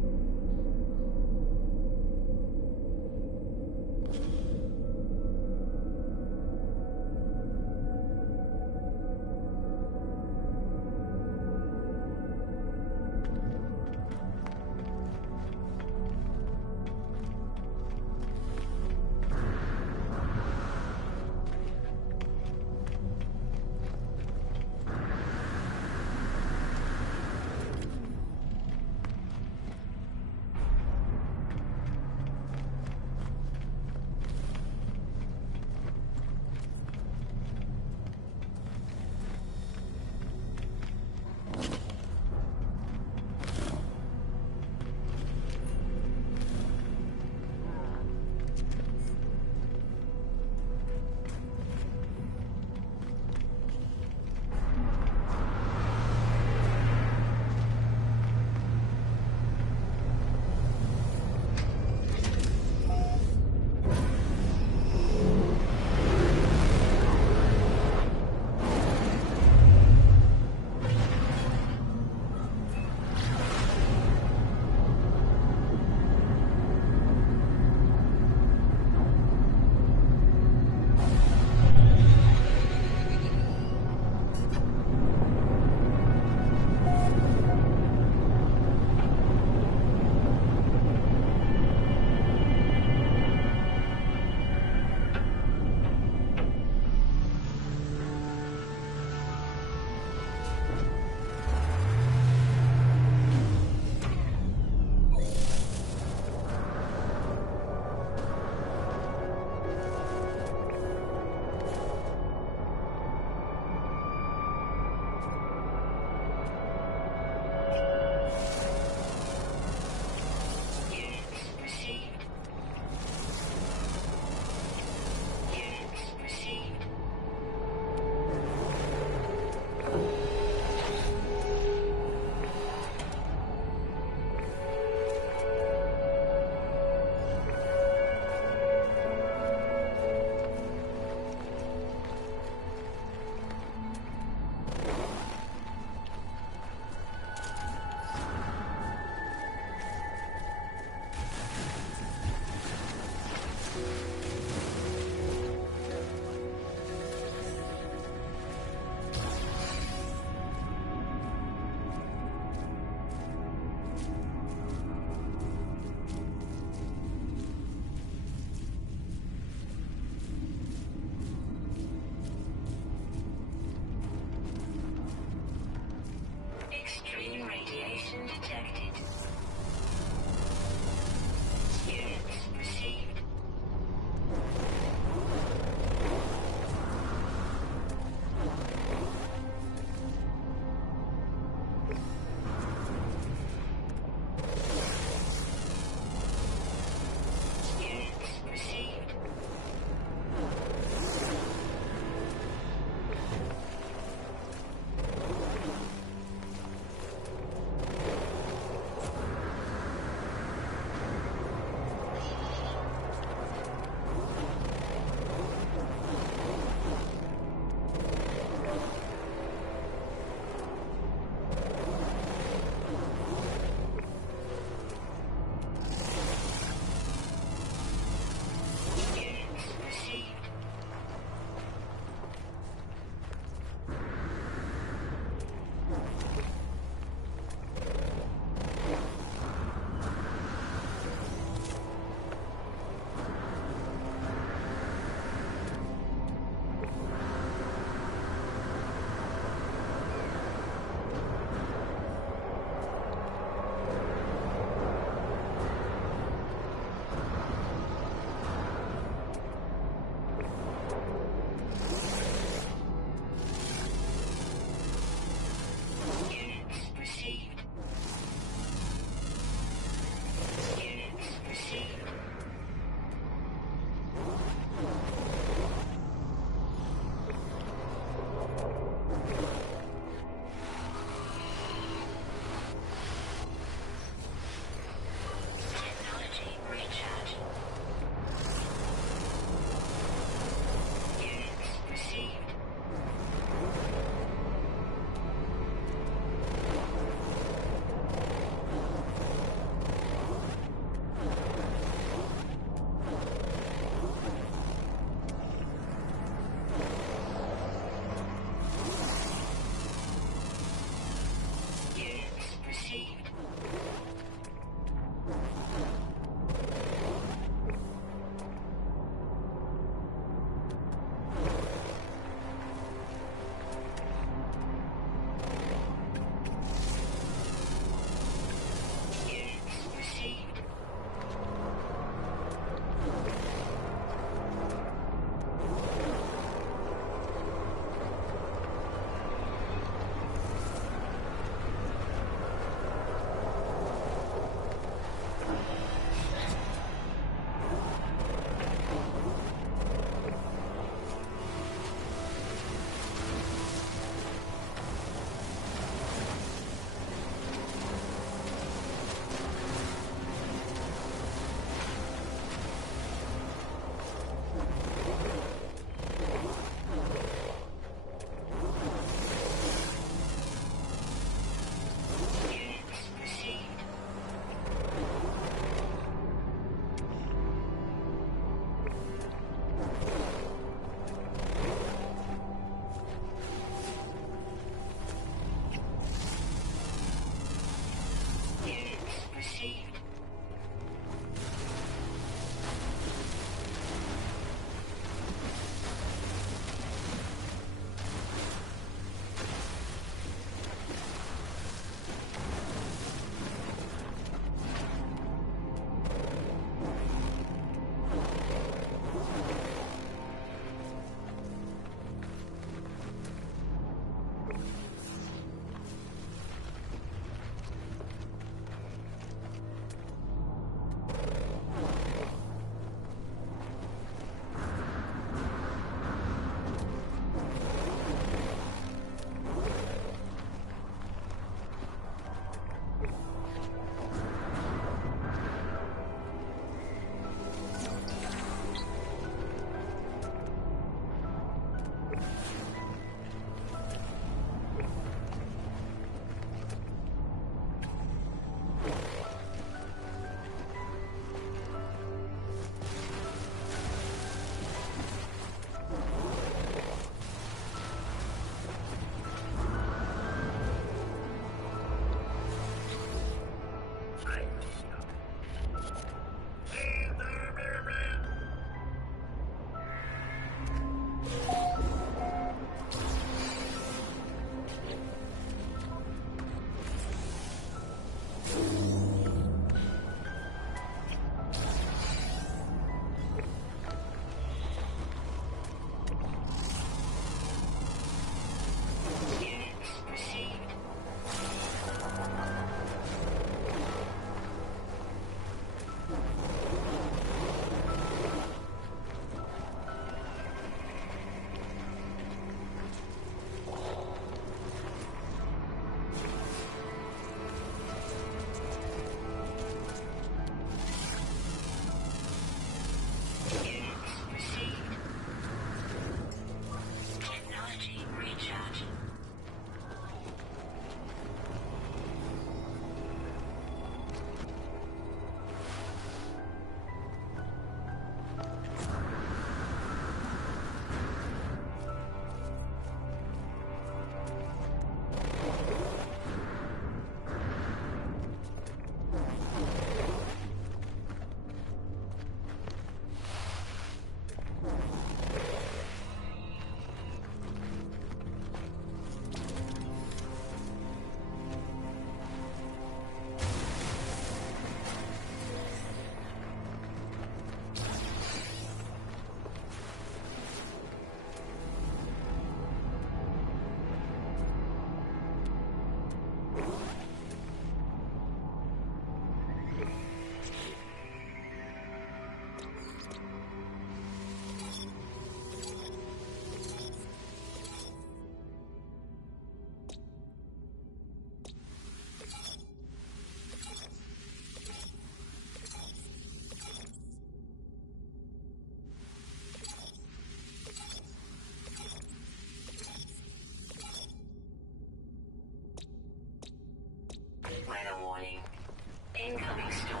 Incoming storm.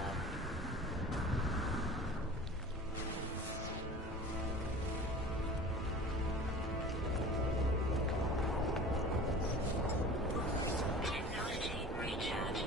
Technology recharge.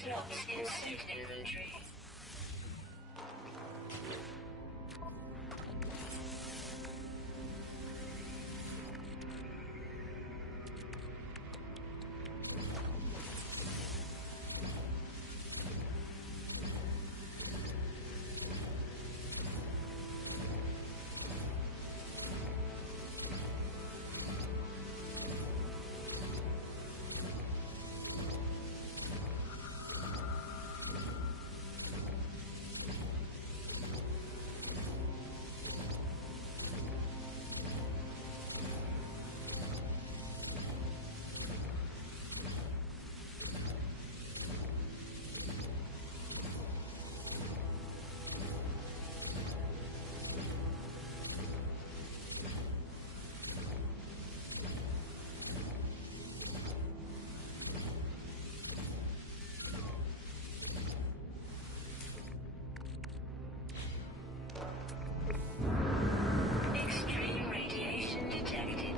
slots in suit inventory. Extreme radiation detected.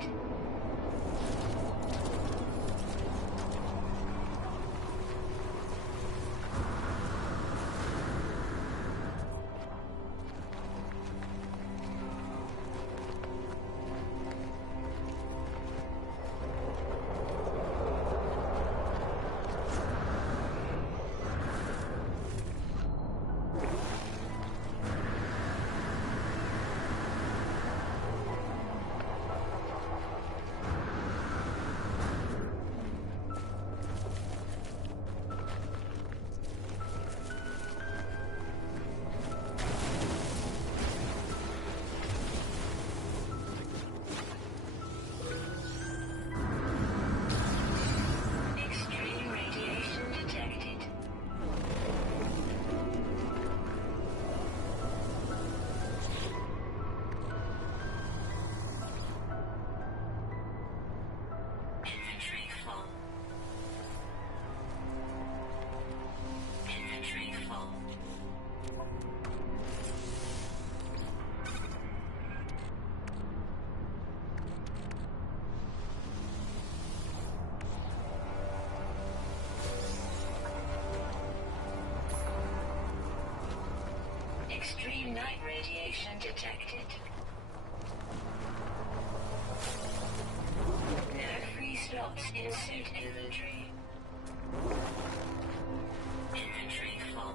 Extreme radiation detected. Inventory full. Inventory full. Extreme night radiation detected. No free slots in suit inventory. Inventory full.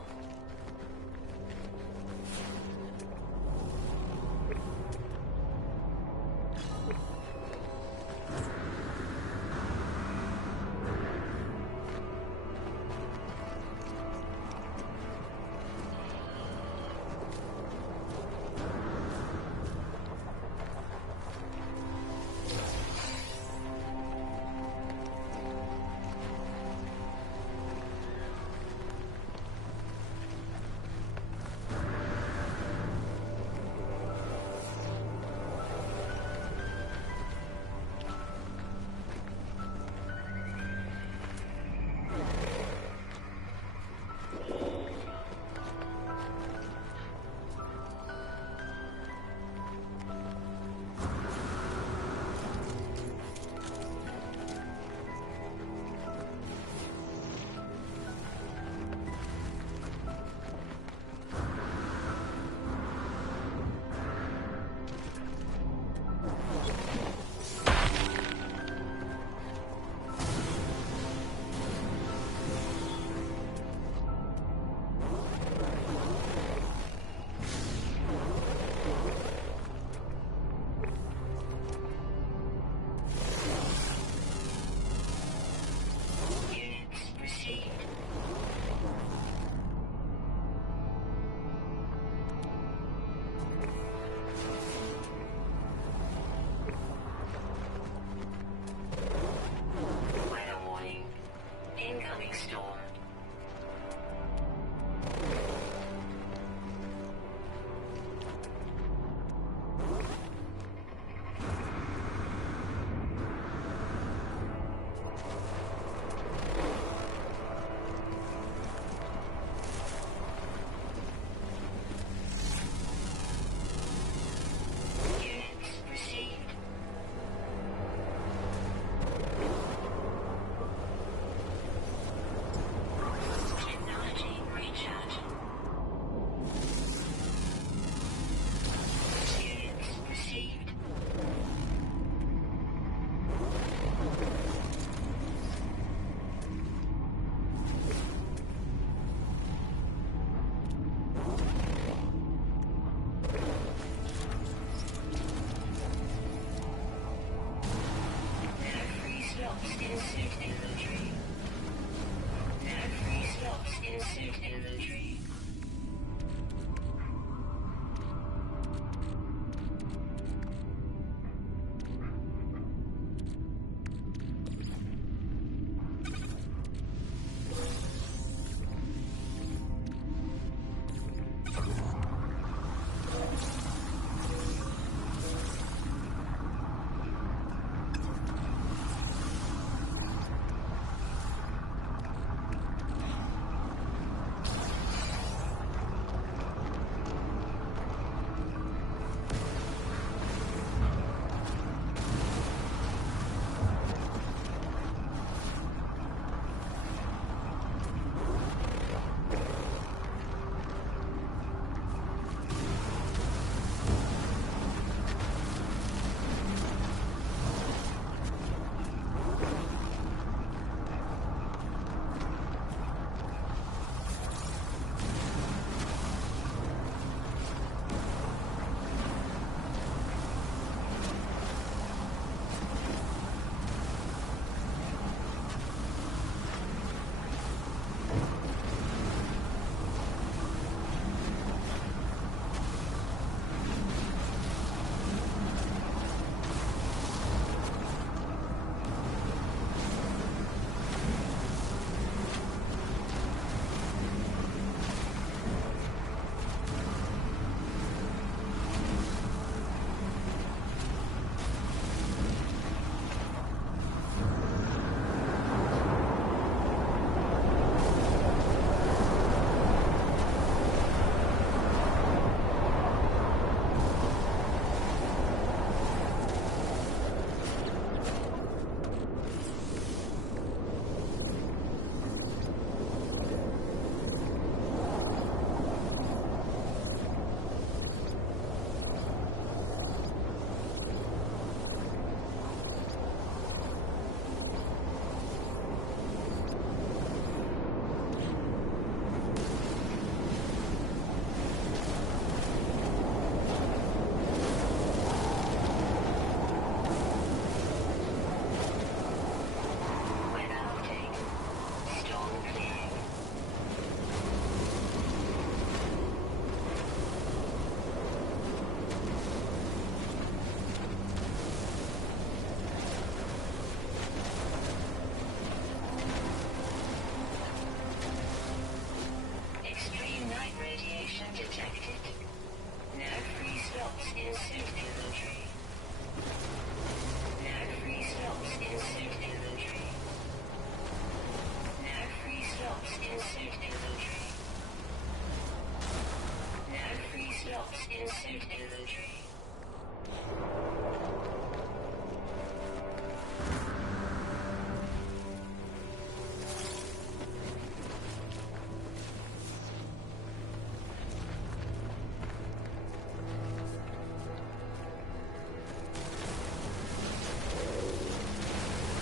Insert inventory.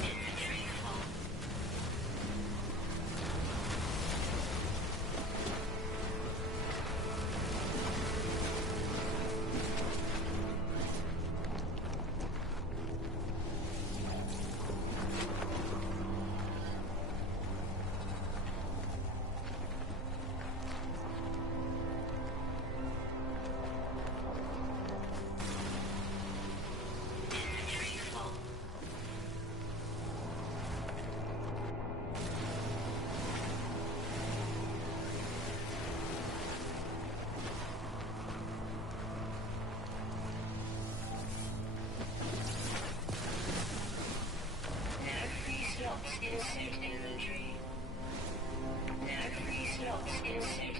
Inventory full. Inventory full. Nav free slots. Insert inventory. Nav free slots. Insert